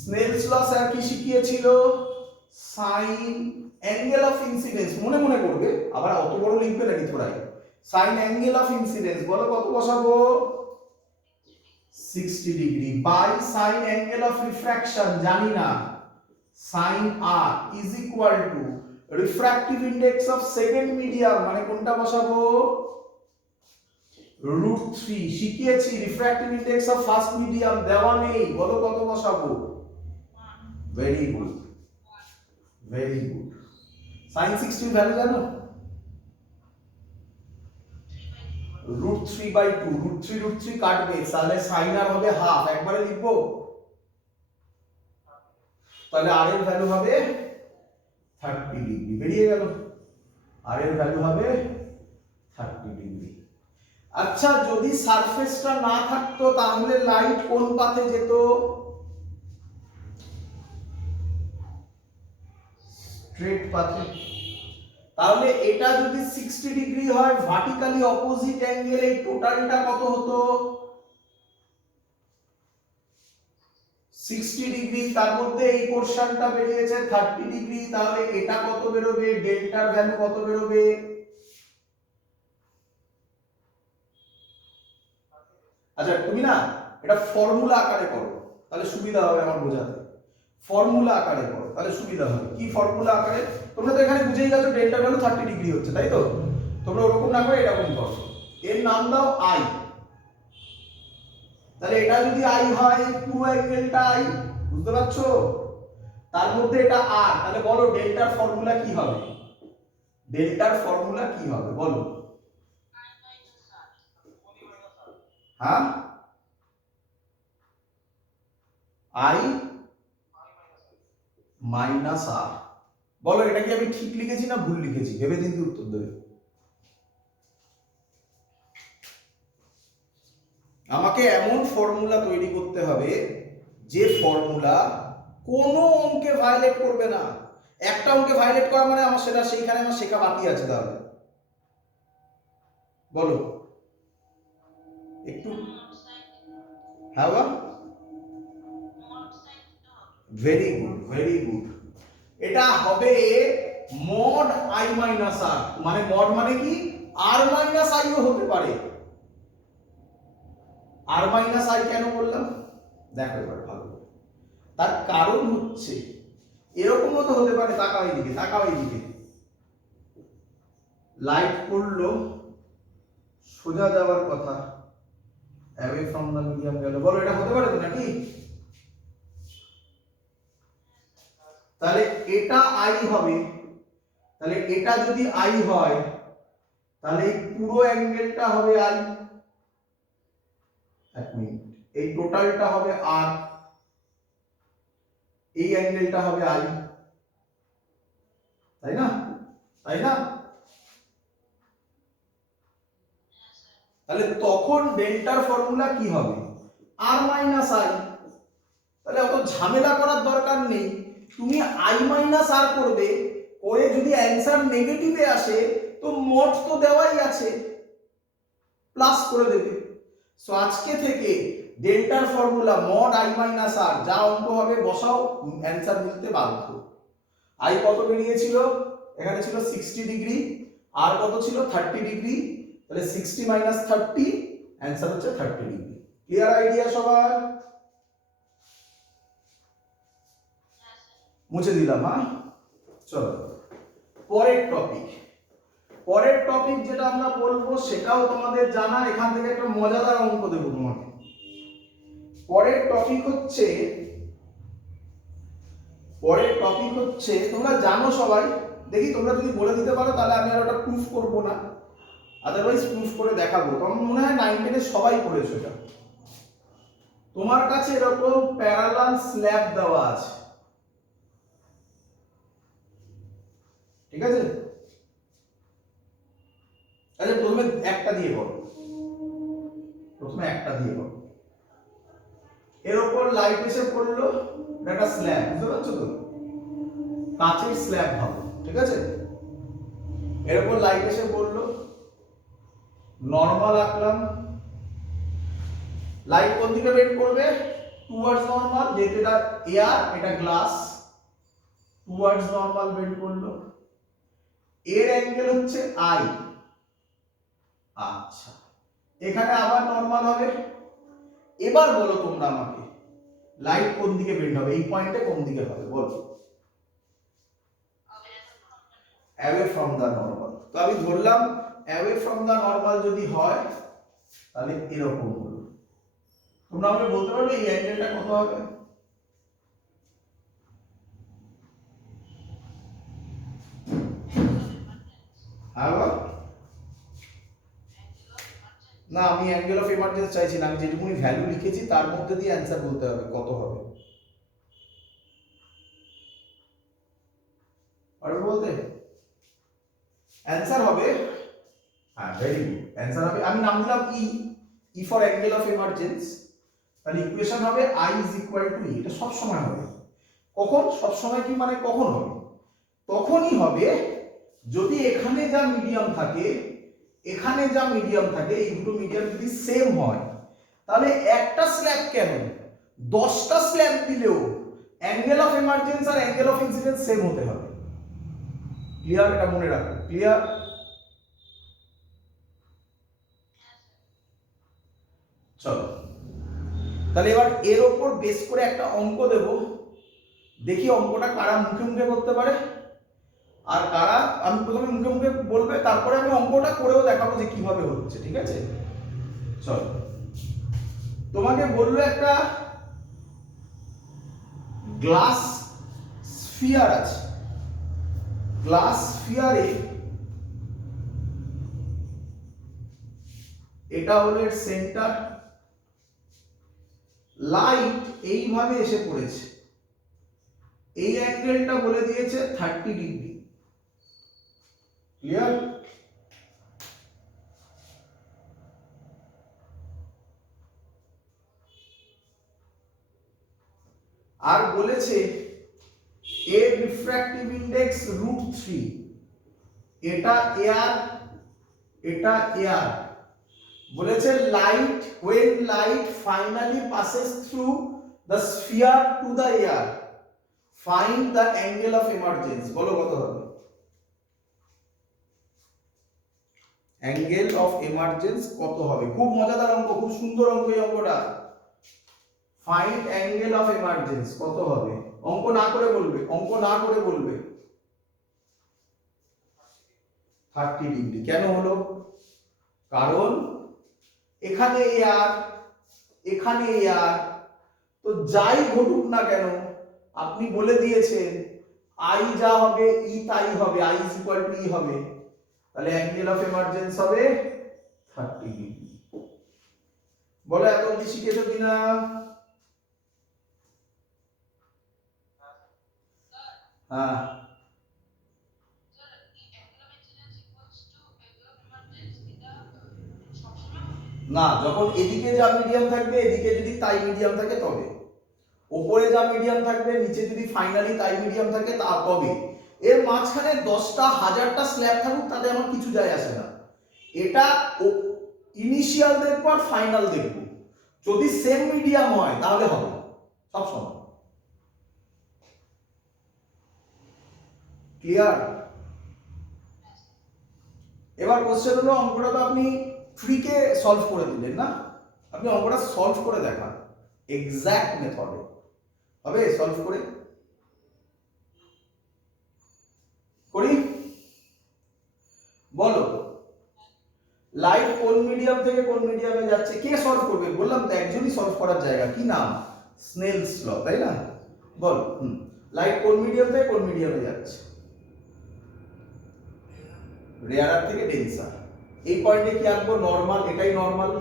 স্নেলস ল স্যার কি শিখিয়েছিল? সাইন অ্যাঙ্গেল অফ ইনসিডেন্স মনে মনে করবে, আবার অত বড় লিখবে না তোরাই। সাইন অ্যাঙ্গেল অফ ইনসিডেন্স বলো কত বসাবো? 60 degree by sine angle of refraction জানি না, sine R is equal to refractive index of second medium মানে কোনটা বসাবো? √3। শিখিয়েছি refractive index of first medium দেওয়া নেই, বলো কত বসাবো? Very good, very good. Sine 60 value জানো? √3/2। √3 কাটবে, তাহলে সাইন আর হবে হাফ, একবারে লিখবো। তাহলে আর এর ভ্যালু হবে 30 ডিগ্রি, বেরিয়ে গেল। আর এর ভ্যালু হবে 30 ডিগ্রি। আচ্ছা যদি সারফেসটা না থাকতো তাহলে লাইট কোন পাথে যেত? স্ট্রেট পাথে। তাহলে এটা যদি 60 ডিগ্রি হয়, ভার্টিক্যালি অপোজিট অ্যাঙ্গেল, এই টোটালটা কত হতো? 60 ডিগ্রি, তার মধ্যে এই পোরশনটা বেরিয়েছে 30 ডিগ্রি, তাহলে এটা কত বেরোবে? ডেল্টার ভ্যালু কত বেরোবে? আচ্ছা তুমি না এটা ফর্মুলা আকারে করো, তাহলে সুবিধা হবে আমার বোঝাতে। ফর্মুলা আকারে করো, তাহলে সুবিধা হবে। কি ফর্মুলা আকারে? তোমরা তো এখানে বুঝেই গেছো ডেল্টার ভ্যালু 30 ডিগ্রি হচ্ছে, তাই তো? তোমরা ওরকম না করে এরকম করো, এর নাম দাও আই। তাহলে এটা যদি আই হয়, পুরো অ্যাঙ্গেলটা আই, বুঝতে পারছো? তার মধ্যে এটা আর, তাহলে বলো ডেল্টার ফর্মুলা কি হবে? ডেল্টার ফর্মুলা কি হবে বলো? হ্যাঁ, আই মাইনাস আর। বলো এটা কি আমি ঠিক লিখেছি না ভুল লিখেছি? ভেবে চিন্তে উত্তর দেবে। আমাকে এমন ফর্মুলা তৈরি করতে হবে যে ফর্মুলা কোনো অঙ্কে ভায়োলেট করবে না। একটা অঙ্কে ভায়োলেট করা মানে আমার সেটা সেইখানে আমার শেখা বাকি আছে। তাহলে বলো একটু। হ্যাঁ, ভেরি গুড, ভেরি গুড। এটা হবে মড আই মাইনাস আর, মানে মড মানে কি? আর মাইনাস আইও হতে পারে। আর মাইনাস আই কেন বললাম দেখো এবার ভালো। তার কারণ হচ্ছে এরকমও তো হতে পারে, তাকাও এইদিকে, তাকাও এইদিকে। লাইট পড়লো, সোজা যাওয়ার কথা, অ্যাওয়ে ফ্রম দ্য মিডিয়াম গেল। বলো এটা হতে পারে তো নাকি? তাহলে এটা আই হবে। তাহলে এটা যদি আই হয়, তাহলে এই পুরো অ্যাঙ্গেলটা হবে আই। এক মিনিট, এই টোটালটা হবে আর, এই অ্যাঙ্গেলটা হবে আই, তাই না? তাই না? তাহলে তখন ডেল্টার ফর্মুলা কি হবে? আর মাইনাস আই। তাহলে অত ঝামেলা করার দরকার নেই, তুমি আই মাইনাস আর করবে, করে যদি অ্যান্সার নেগেটিভে আসে তো মড তো দেওয়াই আছে, প্লাস করে দেবে। সো আজকে থেকে ডেল্টার ফর্মুলা মড আই মাইনাস আর, যা অঙ্ক হবে বসাও, অ্যান্সার মিলতে বাধ্য। আই কত বেরিয়েছিল? এখানে ছিল 60 ডিগ্রি, আর কত ছিল? 30 ডিগ্রি। তাহলে 60 মাইনাস 30, অ্যান্সার হচ্ছে 30 ডিগ্রি। ক্লিয়ার আইডিয়া সবার? মুছে দিলাম। হ্যাঁ, চলো পরের টপিক। পরের টপিক যেটা আমরা বলবো সেটাও তোমাদের জানা, এখান থেকে একটা মজাদার অঙ্ক দেবো তোমাকে। পরের টপিক হচ্ছে, তোমরা জানো সবাই, দেখি তোমরা যদি বলে দিতে পারো তাহলে আমি আর ওটা প্রুফ করবো না, আদারওয়াইজ প্রুফ করে দেখাবো। তোমার মনে হয় 9 10 সবাই পড়েছো এটা। তোমার কাছে এরকম প্যারালাল স্ল্যাব দেওয়া আছে, ঠিক আছে? আচ্ছা প্রথমে একটা দিয়ে বলো, এর উপর লাইট এসে পড়লো, এটা একটা স্ল্যাব, বুঝতে পারছো তো? কাঁচের স্ল্যাব ভাবো, ঠিক আছে? এর উপর লাইট এসে পড়লো, নরমাল আঁকলাম। লাইট কোন দিকে বেন্ড করবে? টুয়ার্ডস নরমাল, যেহেতু এটা এয়ার, এটা গ্লাস, টুয়ার্ডস নরমাল বেন্ড করলো। এর অ্যাঙ্গেল হচ্ছে আই। আচ্ছা, এখানে আবার নরমাল হবে। এবার বলো তোমরা আমাকে, লাইট কোন দিকে বেন্ড হবে? এই পয়েন্টে কোন দিকে হবে বলো? Away from the normal. তো আমি ধরলাম অ্যাওয়ে ফ্রম দা নরমাল যদি হয় তাহলে এরকম হলো। তোমরা আমাকে বলতে পারবে এই অ্যাঙ্গেলটা কত হবে? হ্যাঁ, না আমি অ্যাঙ্গেল অফ এমার্জেন্স চাইছি না, আমি যেটুকুনি ভ্যালু লিখেছি তার মধ্যে দিয়ে অ্যান্সার বলতে হবে কত হবে। পারবে বলতে? অ্যান্সার হবে, হ্যাঁ ভেরি গুড, অ্যান্সার হবে, আমি নাম দিলাম E for angle of emergence. তাহলে ইকুয়েশন হবে আই ইজ ইকুয়াল টু ই। এটা সব সময় হবে। কখন সব সময়? কি মানে কখন হবে? তখনই হবে যদি এখানে যা মিডিয়াম থাকে এখানে যা মিডিয়াম থাকে, এই দুটো মিডিয়াম যদি সেম হয়, তাহলে একটা স্ল্যাব কেন 10টা স্ল্যাব দিলেও অ্যাঙ্গেল অফ এমার্জেন্স আর অ্যাঙ্গেল অফ ইনসিডেন্স সেম হতে হবে। ক্লিয়ার? এটা মনে রাখো। ক্লিয়ার? চলো তাহলে এবার এর ওপর বেস করে একটা অঙ্ক দেব, দেখি অঙ্কটা কারা মুখে মুখে করতে পারে আর কারা, আমি প্রথমে মুখে মুখে বলবে, তারপরে আমি অঙ্কটা করেও দেখাবো যে কিভাবে হচ্ছে। ঠিক আছে? চলো, তোমাকে বললো একটা গ্লাস স্ফিয়ার আছে, গ্লাস স্ফিয়ারে এটা হলো এর সেন্টার, লাইট এইভাবে এসে পড়েছে, এই অ্যাঙ্গেলটা বলে দিয়েছে 30 ডিগ্রি। ক্লিয়ার? আর বলেছে এর রিফ্র্যাক্টিভ ইন্ডেক্স √3, এটা এয়ার, এটা এয়ার। বলেছে light, when light finally passes through the sphere to the air, find the angle of emergence। বলো কত হবে? অ্যাঙ্গেল অফ এমার্জেন্স কত হবে? খুব মজাদার অঙ্ক, খুব সুন্দর অঙ্ক এই অঙ্কটা। ফাইন্ড অ্যাঙ্গেল অফ এমার্জেন্স কত হবে? অঙ্ক না করে বলবে, অঙ্ক না করে বলবে। 30 ডিগ্রি। কেন হলো? কারণ এখানে এয়ার, এখানে এয়ার, তো যাই ঘটুক না কেন আপনি বলে দিয়েছেন আই যা হবে ই তাই হবে, আই ইজ ইকুয়াল টু ই হবে, তাহলে অ্যাঙ্গেল অফ এমার্জেন্স হবে 30 ডিগ্রি। বলো এত অবধি শিখেছো কিনা? হ্যাঁ, না, যখন এদিকে যা মিডিয়াম থাকবে এদিকে যদি তাই মিডিয়াম থাকে তবে, ওপরে যা মিডিয়াম থাকবে নিচে যদি ফাইনালি তাই মিডিয়াম থাকে তা তবে। এর মাঝখানে 10টা 1000টা স্ল্যাব থাকুক তাতে আমার কিছু যায় আসে না। এটা ইনিশিয়াল দেখবো আর ফাইনাল দেখবো, যদি সেম মিডিয়াম হয় তাহলে হবে সব সময়। ক্লিয়ার? এবার কোশ্চেন হলো, অঙ্কটা তো আপনি ট্রিকে সলভ করে দিলেন না, আপনি অঙ্কটা সলভ করে দেখান এক্সাক্ট মেথডে, হবে সলভ করে? করি? বলো লাইট কোন মিডিয়াম থেকে কোন মিডিয়ামে যাচ্ছে, কে সলভ করবে? বললাম তো একজনই সলভ করার জায়গা, কি নাম? স্নেলস ল, তাই না? বল। লাইট কোন মিডিয়াম থেকে কোন মিডিয়ামে যাচ্ছে? রেয়ারার থেকে ডেন্সার। এই পয়েন্টে কি আনবো? নরমাল, এটাই নরমাল,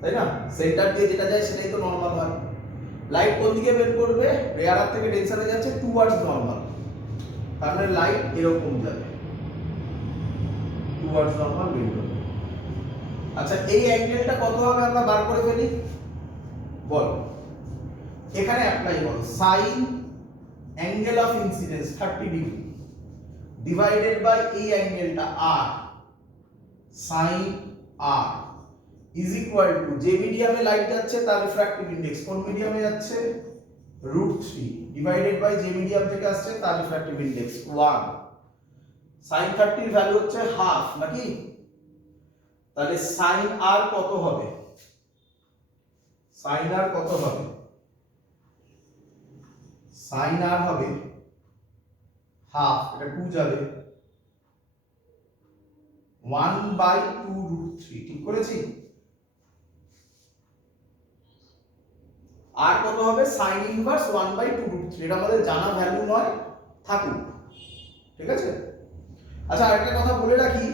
তাই না? সেন্টার দিয়ে যেটা যায় সেটাই তো নরমাল হয়। লাইট কোন দিকে বের করবে? রেয়ারার থেকে ডেন্সারে যাচ্ছে টুয়ার্ডস নরমাল, তার মানে লাইট এরকম যাবে, টুয়ার্ডস নরমাল বের করবে। আচ্ছা, এই অ্যাঙ্গেলটা কত হবে আমরা বার করে ফেলি, বল। এখানে অ্যাপ্লাই করো, sine angle of incidence 30 degree divided by এই অ্যাঙ্গেলটা আর, sine R is equal to, যে মিডিয়ামে লাইট যাচ্ছে তার রিফ্র্যাক্টিভ ইন্ডেক্স কোন মিডিয়ামে যাচ্ছে √3 ডিভাইডেড বাই যে মিডিয়াম থেকে আসছে তার রিফ্র্যাক্টিভ ইন্ডেক্স 1। sin 30 এর ভ্যালু হচ্ছে হাফ নাকি? তাহলে sin r কত হবে? sin r কত হবে? sin r হবে হাফ, এটা 2 যাবে, 1/2√3। ঠিক করেছি? আর কত হবে? sin inverse 1/2√3। এটা আমাদের জানা ভ্যালু নয়, থাকুক। ঠিক আছে? আচ্ছা, আরেকটা কথা বলে রাখি,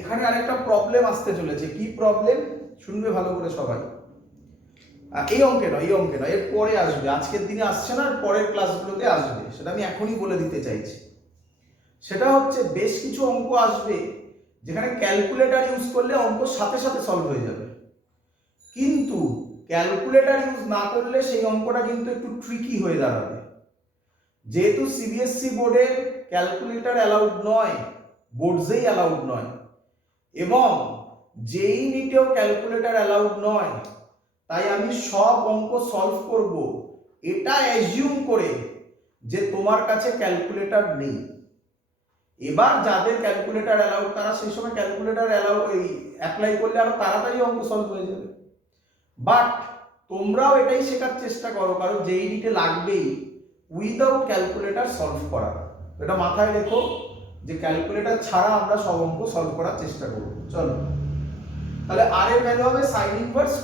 এখানে আরেকটা প্রবলেম আসতে চলেছে। কি প্রবলেম? শুনবে ভালো করে সবাই। এই অঙ্কে নয়, এই অঙ্কে নয়, এর পরে আসবে, আজকের দিনে আসছে না, পরের ক্লাসগুলোতে আসবে, সেটা আমি এখনই বলে দিতে চাইছি। সেটা হচ্ছে বেশ কিছু অঙ্ক আসবে যেখানে ক্যালকুলেটর ইউজ করলে অঙ্ক সাথে সাথে সলভ হয়ে যাবে, কিন্তু ক্যালকুলেটর ইউজ না করলে সেই অঙ্কটা কিন্তু একটু ট্রিকি হয়ে দাঁড়াবে। যেহেতু সিবিএসসি বোর্ডে ক্যালকুলেটর অ্যালাউড নয়, বোর্ডসেই অ্যালাউড নয়, এবং যেই নিটেও ক্যালকুলেটর অ্যালাউড নয়। তাই আমি সব অঙ্ক সলভ করব এটা অ্যাজিউম করে যে তোমার কাছে ক্যালকুলেটর নেই। এবার যাদের ক্যালকুলেটর অ্যালাউড তারা সেই সময় ক্যালকুলেটর অ্যাপ্লাই করলে আরো তাড়াতাড়ি অঙ্ক সলভ হয়ে যাবে। বাট তোমরাও এটাই শেখার চেষ্টা করো, কারণ যেই নিটে লাগবেই উইদাউট ক্যালকুলেটর সলভ করা। এটা মাথায় রেখো যে ক্যালকুলেটর ছাড়া আমরা সব অঙ্ক সলভ করার চেষ্টা করব। চলো তাহলে আর এর ভ্যালু হবে sin ইনভার্স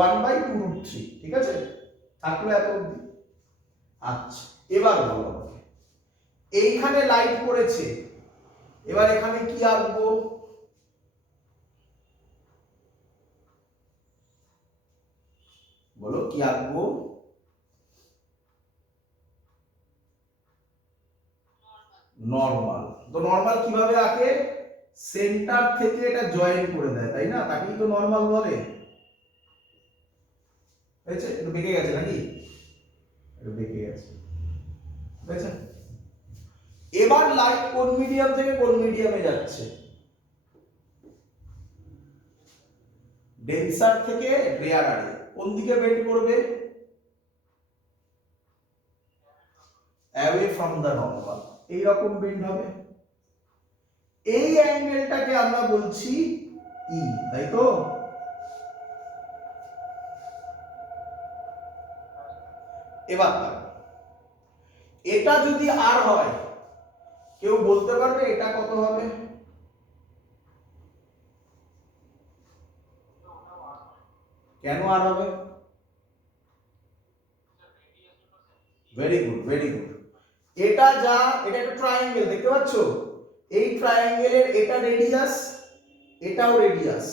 1/2√3, ঠিক আছে? থাকলো এত অবধি। আচ্ছা এবার বলো, এইখানে লাইট পড়েছে, এবার এখানে কি আঁকবো? বলো কি আঁকবো? নরমাল। তো নরমাল কিভাবে আঁকে? সেন্টার থেকে এটা জয়েন করে দেয়, তাই না? তাকেই তো নরমাল বলে। হয়েছে? একটু বেঁকে গেছে নাকি? একটু বেঁকে গেছে, বুঝেছেন? এবার লাইট কোন মিডিয়াম থেকে কোন মিডিয়ামে যাচ্ছে? ডেন্সার থেকে রেয়ারারে। কোন দিকে বেন্ড করবে? Away from the normal. এইরকম বেন্ড হবে। এই অ্যাঙ্গেলটাকে আমরা বলছি ই, তাই তো? এবার এটা যদি আর হয়, কেউ বলতে পারবে এটা কত হবে? কেন আর হবে? Very good, very good. এটা যা, এটা একটা ট্রায়াঙ্গেল, দেখতে পাচ্ছ? এই ট্রায়াঙ্গেলের এটা রেডিয়াস, এটাও রেডিয়াস,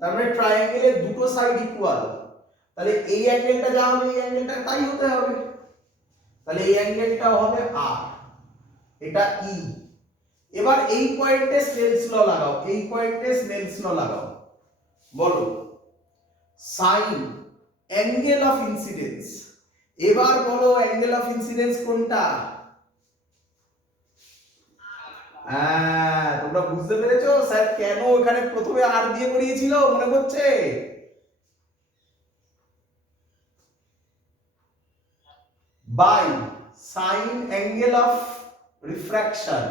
তার মানে ট্রায়াঙ্গেলের দুটো সাইড ইকুয়াল। তাহলে এই অ্যাঙ্গেলটা যা হবে এই অ্যাঙ্গেলটা তাই হতে হবে। তাহলে এই অ্যাঙ্গেলটাও হবে আর, এটা ই। এবার এই পয়েন্টে স্নেলস ল লাগাও, এই পয়েন্টে স্নেলস ল লাগাও। বলো সাইন অ্যাঙ্গেল অফ ইনসিডেন্স। এবার বলো অ্যাঙ্গেল অফ ইনসিডেন্স কোনটা? হ্যাঁ, তোমরা বুঝতে পেরেছো স্যার কেন এখানে প্রথমে আর দিয়ে করিয়েছিল? মনে পড়ছে? By sine angle of refraction.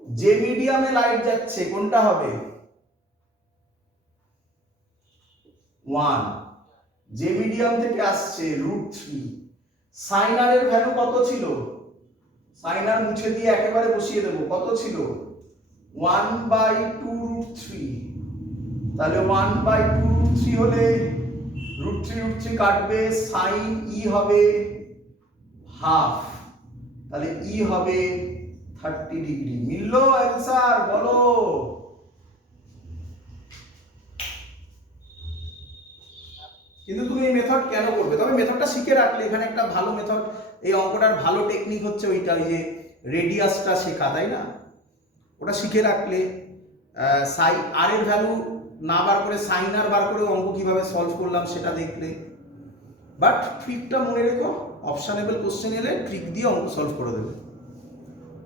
যে মিডিয়ামে লাইট যাচ্ছে কোনটা হবে? 1। যে মিডিয়াম থেকে আসছে √3। সাইন আর এর ভ্যালু কত ছিল? সাইন আর মুছে দিয়ে একেবারে বসিয়ে দেবো। কত ছিল? 1/2√3। তাহলে 1/2√3 হলে √3 কাটবে, সাইন ই হবে হাফ, তাহলে ই হবে 30 ডিগ্রি। মিললো অ্যান্সার? বলো। কিন্তু তুমি এই মেথড কেন করবে? তবে মেথডটা শিখে রাখলে এখানে একটা ভালো মেথড, এই অঙ্কটার ভালো টেকনিক হচ্ছে ওইটা, ওই যে রেডিয়াসটা শেখা, তাই না? ওটা শিখে রাখলে সাই আর এর ভ্যালু না বার করে সাইন আর বার করে অঙ্ক কিভাবে সলভ করলাম সেটা দেখলে। বাট ট্রিকটা মনে রেখো, অপশনেবল কোশ্চেন এলে ট্রিক দিয়ে অঙ্ক সলভ করে দেবে।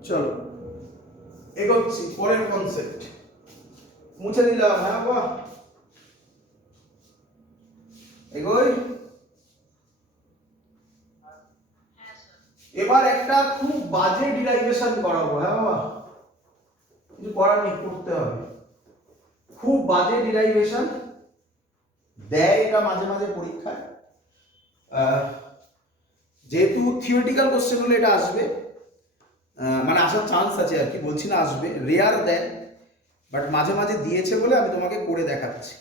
চলো এগোচ্ছি পরের কনসেপ্ট। মুছে দিলাম, হ্যাঁ বাহ, এগোই। এবার একটা খুব বাজে ডিরাইভেশন করাবো, হ্যাঁ বাবা, কিছু করার নেই, করতে হবে। খুব বাজে ডিরাইভেশন দেয় এটা মাঝে মাঝে পরীক্ষায়। যেহেতু থিওরিটিক্যাল কোশ্চেন হলে এটা আসবে, মানে আসার চান্স আছে আর কি, বলছি না আসবে, রেয়ার দেয়, বাট মাঝে মাঝে দিয়েছে বলে আমি তোমাকে করে দেখাচ্ছি।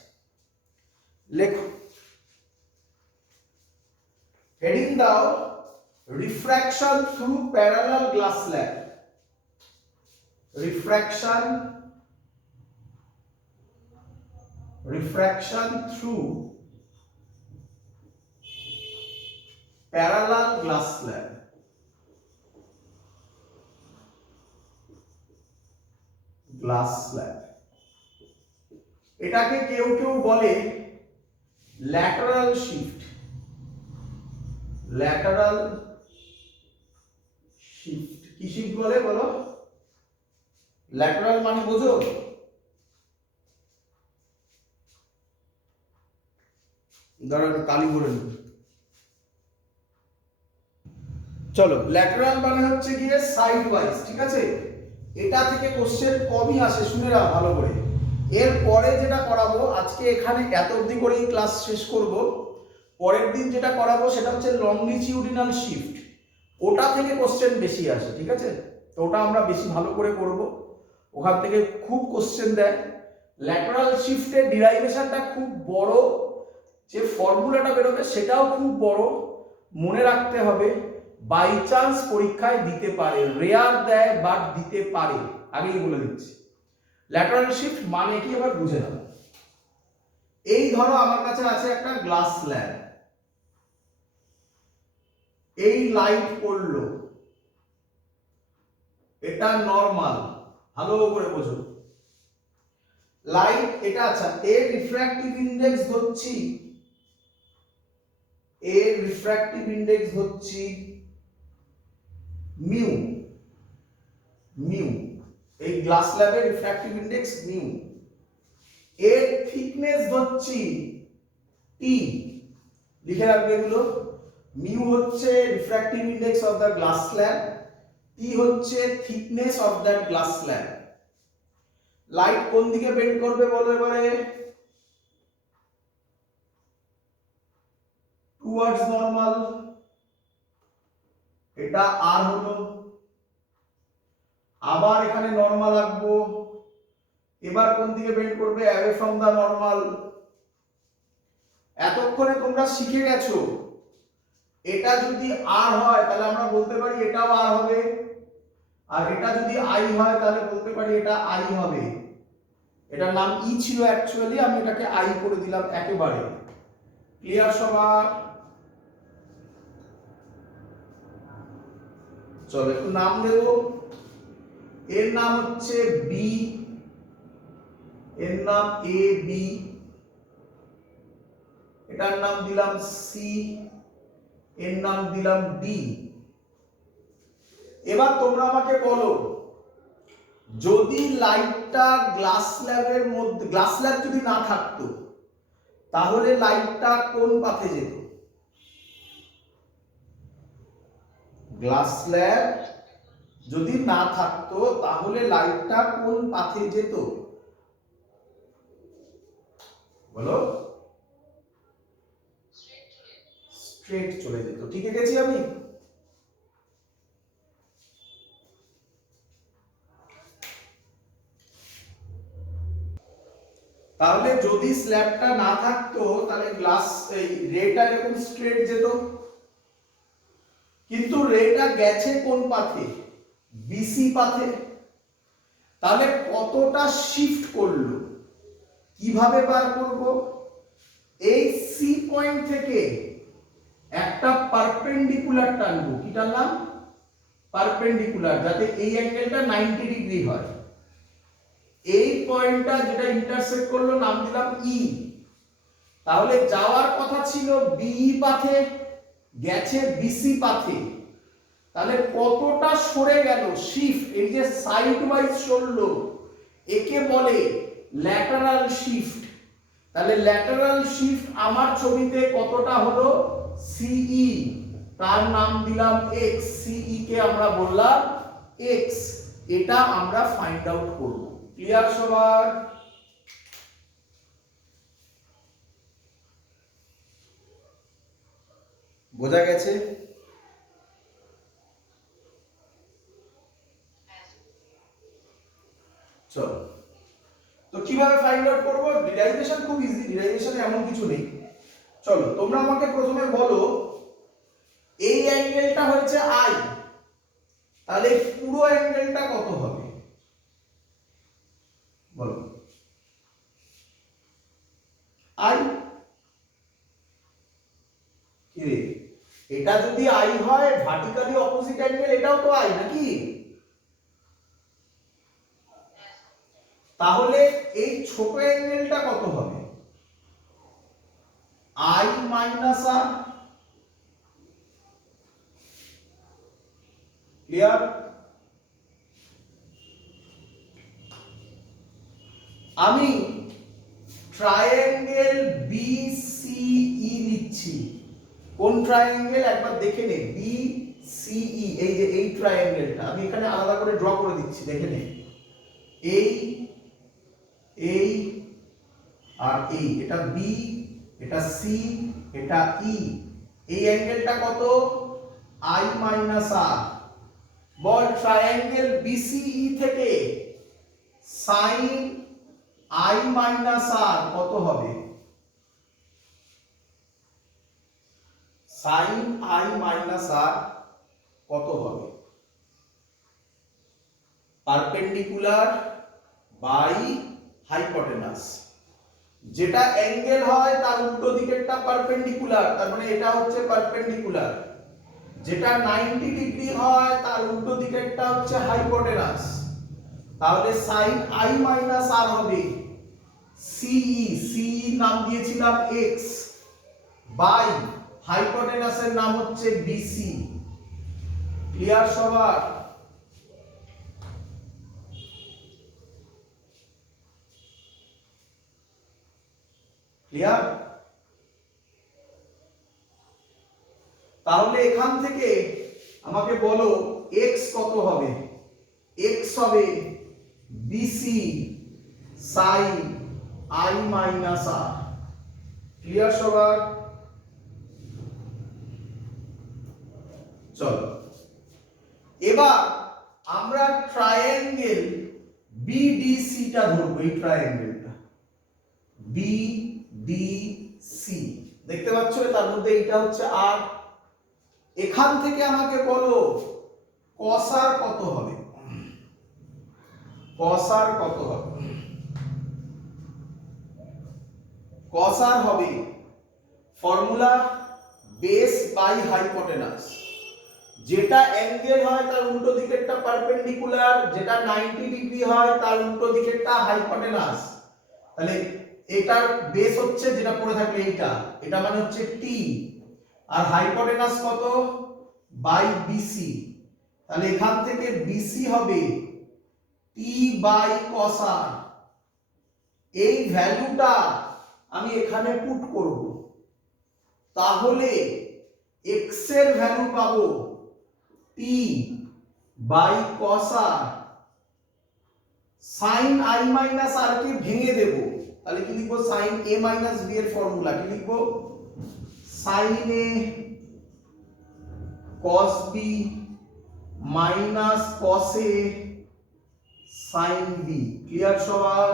লেখো, হেডিং দাও refraction through parallel glass slab. refraction through parallel glass slab। এটাকে কেউ কেউ বলে ল্যাটারাল শিফট। কি শিফট বলে? বলো, ল্যাটারাল মানে বোঝো? দাঁড়াও কালি করে নেব। চলো, ল্যাটারাল মানে হচ্ছে গিয়ে সাইড ওয়াইজ, ঠিক আছে? এটা থেকে কোশ্চেন কমই আসে, শুনে রাখ ভালো করে। এর পরে যেটা করাবো, আজকে এখানে এত অবধি করেই ক্লাস শেষ করব। পরের দিন যেটা করাবো সেটা হচ্ছে লংগিটিউডিনাল শিফট। ওটা থেকে কোশ্চেন বেশি আসে, ঠিক আছে? তো ওটা আমরা বেশি ভালো করে করব, ওখান থেকে খুব কোশ্চেন দেয়। ল্যাটারাল শিফটের ডিরাইভেশনটা খুব বড়, যে ফর্মুলাটা বেরোবে সেটাও খুব বড়, মনে রাখতে হবে। বাই চান্স পরীক্ষায় দিতে পারে, রেয়ার দেয় বাট দিতে পারে, আগেই বলে দিচ্ছি। ল্যাটারাল শিফট মানে কি আবার বুঝে নাও। এই ধরো আমার কাছে আছে একটা গ্লাস স্ল্যাব, এই লাইট পড়লো, এটা নরমাল, ভালো করে বোঝো। লাইট এটা, আচ্ছা এর রিফ্র্যাক্টিভ ইনডেক্স ধরছি, এর রিফ্র্যাক্টিভ ইনডেক্স ধরছি মিউ, মিউ, এই গ্লাস স্ল্যাবের রিফ্র্যাক্টিভ ইনডেক্স মিউ। এর থিকনেস ধরছি টি, লিখে রাখবে এগুলো। মিউ হচ্ছে refractive index of the glass slab, T হচ্ছে thickness of that glass slab. Light কোন দিকে বেন্ড করবে বলো এবারে? টুয়ার্ডস নরমাল, এটা আর হলো। আবার এখানে নরমাল আঁকবো, এবার কোন দিকে বেন্ড করবে? Away from the normal. এতক্ষণে তোমরা শিখে গেছো এটা যদি আর হয় তাহলে আমরা বলতে পারি এটাও আর হবে, আর এটা যদি আই হয় তাহলে বলতে পারি এটা আই হবে। এটার নাম ই ছিল অ্যাকচুয়ালি, আমি এটাকে আই করে দিলাম একেবারে। ক্লিয়ার সবার? চলো একটু নাম দেব। এর নাম হচ্ছে বি, এর নাম এ বি, এটার নাম দিলাম সি, এর নাম দিলাম ডি। এবার তোমরা আমাকে বলো, যদি লাইটটা গ্লাস স্ল্যাবের মধ্যে, গ্লাস স্ল্যাব যদি না থাকতো তাহলে লাইটটা কোন পাথে যেত? গ্লাস স্ল্যাব যদি না থাকতো তাহলে লাইটটা কোন পাথে যেত বলো? স্ট্রেট চলে যেত। ঠিক গেছি আমি? তাহলে যদি স্ল্যাবটা না থাকতো তাহলে গ্লাস এই রেটা এরকম স্ট্রেট যেত, কিন্তু রেটা গেছে কোন পাথে? বিসি পাথে। তাহলে কতটা শিফট করলো, কিভাবে বার করব? এই সি পয়েন্ট থেকে একটা পারপেন্ডিকুলার টানবো, কি টানলাম? পারপেন্ডিকুলার, যাতে এই অ্যাঙ্গেলটা 90 ডিগ্রি হয়। এই পয়েন্টটা যেটা ইন্টারসেক্ট করলো নাম দিলাম ই। তাহলে যাওয়ার কথা ছিল বিই পাথে, গেছে বিসি পাথে। তাহলে কতটা সরে গেল শিফট, এই যে সাইড ওয়াইজ সরলো, একে বলে ল্যাটারাল শিফট। তাহলে ল্যাটারাল শিফট আমার ছবিতে কতটা হলো? সিই, তার নাম দিলাম এক্স, সিই কে আমরা বললাম এক্স। এটা আমরা ফাইন্ড আউট করব। ক্লিয়ার সবার? বোঝা গেছে? চলো, তো কিভাবে ফাইন্ড আউট করব? ডিরাইভেশন খুব ইজি, ডিরাইভেশনে এমন কিছু নেই। চলো তোমরা আমাকে প্রথমে বলো, এই অ্যাঙ্গেলটা হচ্ছে আই, তাহলে পুরো অ্যাঙ্গেলটা কত হবে বলো? আই। কি রে, এটা যদি আই হয়, ভার্টিক্যালি অপোজিট অ্যাঙ্গেল এটাও তো আই নাকি? তাহলে এই ছোট অ্যাঙ্গেলটা কত হবে? I minus R. ক্লিয়ার? আমি ট্রায়াঙ্গেল BCE নিচ্ছি। কোন ট্রায়াঙ্গেল একবার দেখে নে, BCE, এই যে এই ট্রায়াঙ্গেলটা আমি এখানে আলাদা করে ড্র করে দিচ্ছি, দেখে নে, এই এই আর এই, এটা B, এটা C, এটা E। এই অ্যাঙ্গেলটা কত? I minus R। বল ট্রায়াঙ্গেল BCE থেকে sin I মাইনাস R কত হবে? sin I মাইনাস R কত হবে? Perpendicular by hypotenuse. যেটা অ্যাঙ্গেল হয় তার উল্টো দিকেরটা পারপেন্ডিকুলার, তার মানে এটা হচ্ছে পারপেন্ডিকুলার। যেটা 90 ডিগ্রি হয় তার উল্টো দিকেরটা হচ্ছে হাইপোটেনাস। তাহলে sin I মাইনাস R হবে CE নাম দিয়েছিলাম x বাই হাইপোটেনাসের নাম হচ্ছে BC। ক্লিয়ার সবার? ক্লিয়ার? তাহলে এখান থেকে আমাকে বলো x কত হবে? x হবে BC sin I minus R। Clear সবার? চলো এবার আমরা ট্রায়াঙ্গেল BDC টা ধরবো। এই ট্রায়াঙ্গেলটা BDC দেখতে পাচ্ছ, তার মধ্যে এটা হচ্ছে R। এখান থেকে আমাকে বলো cos R কত হবে? cos R কত হবে? cos R হবে ফর্মুলা বেস বাই হাইপোটেনাস। যেটা অ্যাঙ্গেল হয় তার উল্টো দিকেরটা পারপেন্ডিকুলার, যেটা 90 ডিগ্রি হয় তার উল্টো দিকেরটা হাইপোটেনাস। তাহলে এটার বেস হচ্ছে যেটা পড়ে থাকলে এইটা, এটা মানে হচ্ছে t, আর হাইপোটেনাস কত? By BC। তাহলে এখান থেকে BC হবে t বাই cos R। এই ভ্যালুটা আমি এখানে পুট করব, তাহলে x এর ভ্যালু পাবো t by cos R। sin I minus R কে ভেঙে দেব, তাহলে কি লিখবো? sin A মাইনাস B এর ফর্মুলা কি লিখবো? sin A cos B minus cos A sin B। Clear সবার?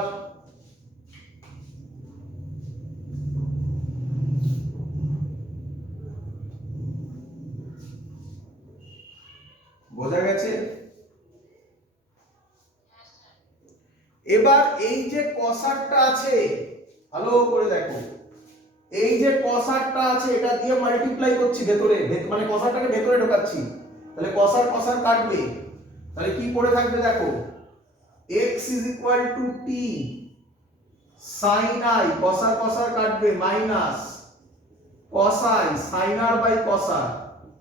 বোঝা গেছে? এবার এই যে cos R টা আছে, ভালো করে দেখো, এই যে cos R টা আছে এটা দিয়ে মাল্টিপ্লাই করছি ভেতরে, মানে cos R টাকে ভেতরে ঢোকাচ্ছি। তাহলে cos R কাটবে, তাহলে কি পড়ে থাকবে দেখো, x is equal to t sin I, cos R কাটবে, minus cos I sin R by cos R।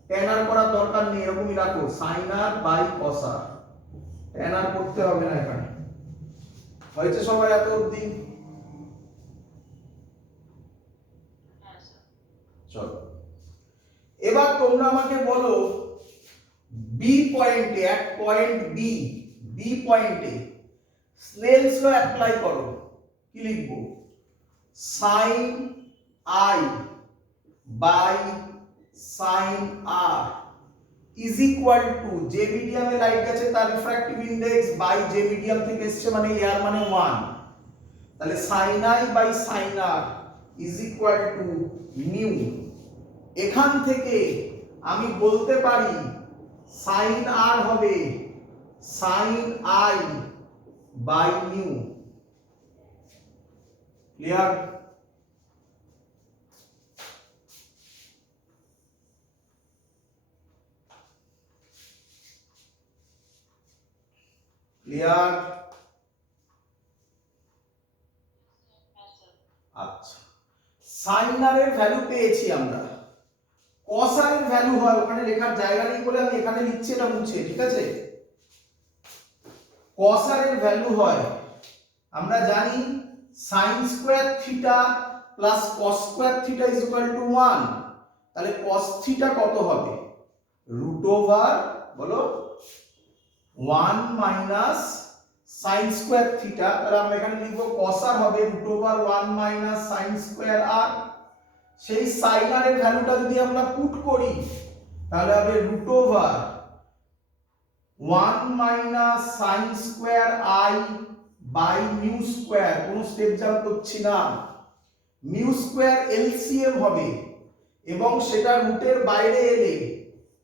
tan R করার দরকার নেই, এরকমই রাখো, sin R by cos R। tan R করতে হবে না এখানে। হয়েছে সবাই এত অবধি? চলো এবার তোমরা আমাকে বলো বি পয়েন্টে, এক পয়েন্ট বি পয়েন্টে স্নেলস ল অ্যাপ্লাই করো। কি লিখবো? sin I by sin R is equal to, যে মিডিয়ামে লাইট গেছে তার রিফ্র্যাক্টিভ ইনডেক্স বাই যে মিডিয়াম থেকে এসছে মানে এয়ার মানে 1। তাহলে sin I by sin R is equal to mu. এখান থেকে আমি বলতে পারি sin R হবে sin I by mu. Clear? Clear? আচ্ছা, sin R এর ভ্যালু পেয়েছি আমরা। cos R এর ভ্যালু হয়, ওখানে লেখার জায়গা নেই বলে আমি এখানে লিখছি এটা মুছে, ঠিক আছে? cos R এর ভ্যালু হয় আমরা জানি sin square theta plus cos square theta is equal two 1, তাহলে cos থিটা কত হবে? রুট ওভার বলো 1 মাইনাস sin স্কয়ার থিটা, তাহলে আমরা এখানে লিখব cos r হবে root over 1 minus sin square r। সেই sin r এর ভ্যালুটা যদি আমরা পুট করি তাহলে হবে root over 1 minus sin square i by mu square, কোনো স্টেপ জাম্প করছি না, মিউ স্কয়ার এলসিএম হবে এবং সেটা রুটের বাইরে এলে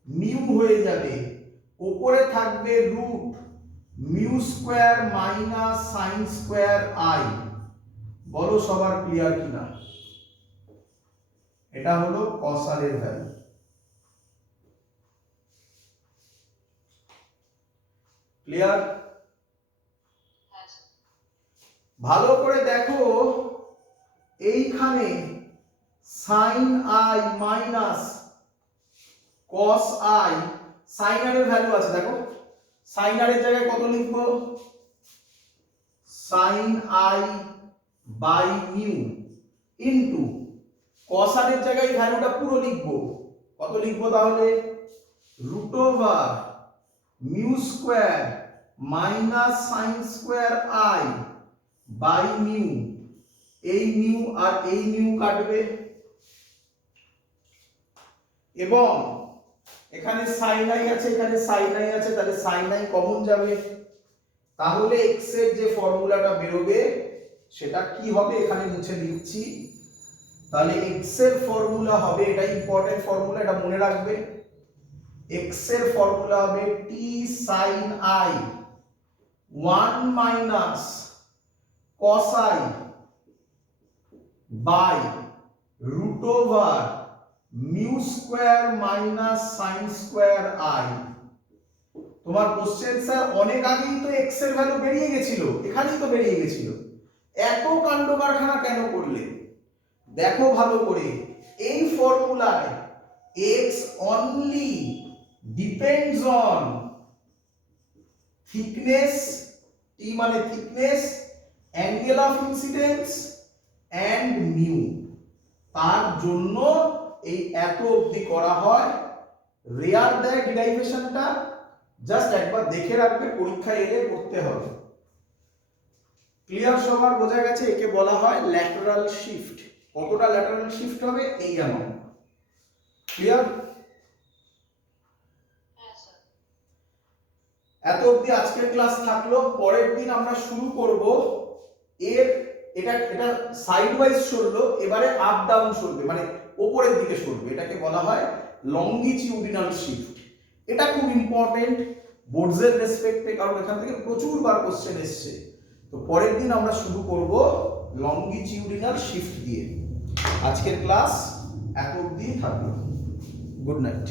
মিউ হয়ে যাবে, উপরে থাকবে root mu square minus sin square i। বলো সবার ক্লিয়ার কিনা? এটা হলো cos r এর ভ্যালু। ক্লিয়ার? ভালো করে দেখো, এইখানে sin i minus cos i, sin r এর ভ্যালু আছে, দেখো sin r এর জায়গায় কত লিখবো? sin i by mu into cos r এর জায়গায় ভ্যালুটা পুরো লিখবো, কত লিখবো তাহলে? Root over mu square minus sin square i by mu, এই মিউ আর এই মিউ কাটবে এবং এখানে sin i আছে, এখানে sin i আছে, তাহলে sin i কমন যাবে, তাহলে x এর যে ফর্মুলাটা বেরোবে সেটা কি হবে এখানে মুছে দিচ্ছি। তাহলে x এর ফর্মুলা হবে, এটা ইম্পর্টেন্ট ফর্মুলা, এটা মনে রাখবে, x এর ফর্মুলা হবে t sin i 1 minus cos i by root over mu square minus sin square i। তোমার কোশ্চেন স্যার অনেক আগেই তো x এর ভ্যালু বেরিয়ে গেছিল, এখানেই তো বেরিয়ে গেছিল, এত কাণ্ড কারখানা কেন করলে? দেখো ভালো করে, এই ফর্মুলায় x only depends on thickness, t মানে thickness, angle of incidence and mu, তার জন্য এই এত অবধি করা হয়। রেয়ার দেয় ডিরাইভেশনটা, জাস্ট একবার দেখে রাখবে, পরীক্ষায় এলে করতে হবে। ক্লিয়ার? সবার বোঝা গেছে? একে বলা হয় ল্যাটারাল শিফট। কতটা ল্যাটারাল শিফট হবে? এই অ্যামাউন্ট। ক্লিয়ার? এত অবধি আজকের ক্লাস থাকলো। পরের দিন আমরা শুরু করব এর, এটা সাইড ওয়াইজ সরলো, এবারে আপ ডাউন সরবে, মানে উপরের দিকে সরবে, এটাকে বলা হয় লংগিটিউডিনাল শিফট। এটা খুব ইম্পর্টেন্ট বোর্ডসের রেসপেক্টে, কারণ এখান থেকে প্রচুর বার কোশ্চেন এসছে। তো পরের দিন আমরা শুরু করব লংগিটিউডিনাল শিফট দিয়ে। আজকের ক্লাস এত অবধি থাকলো। Good night.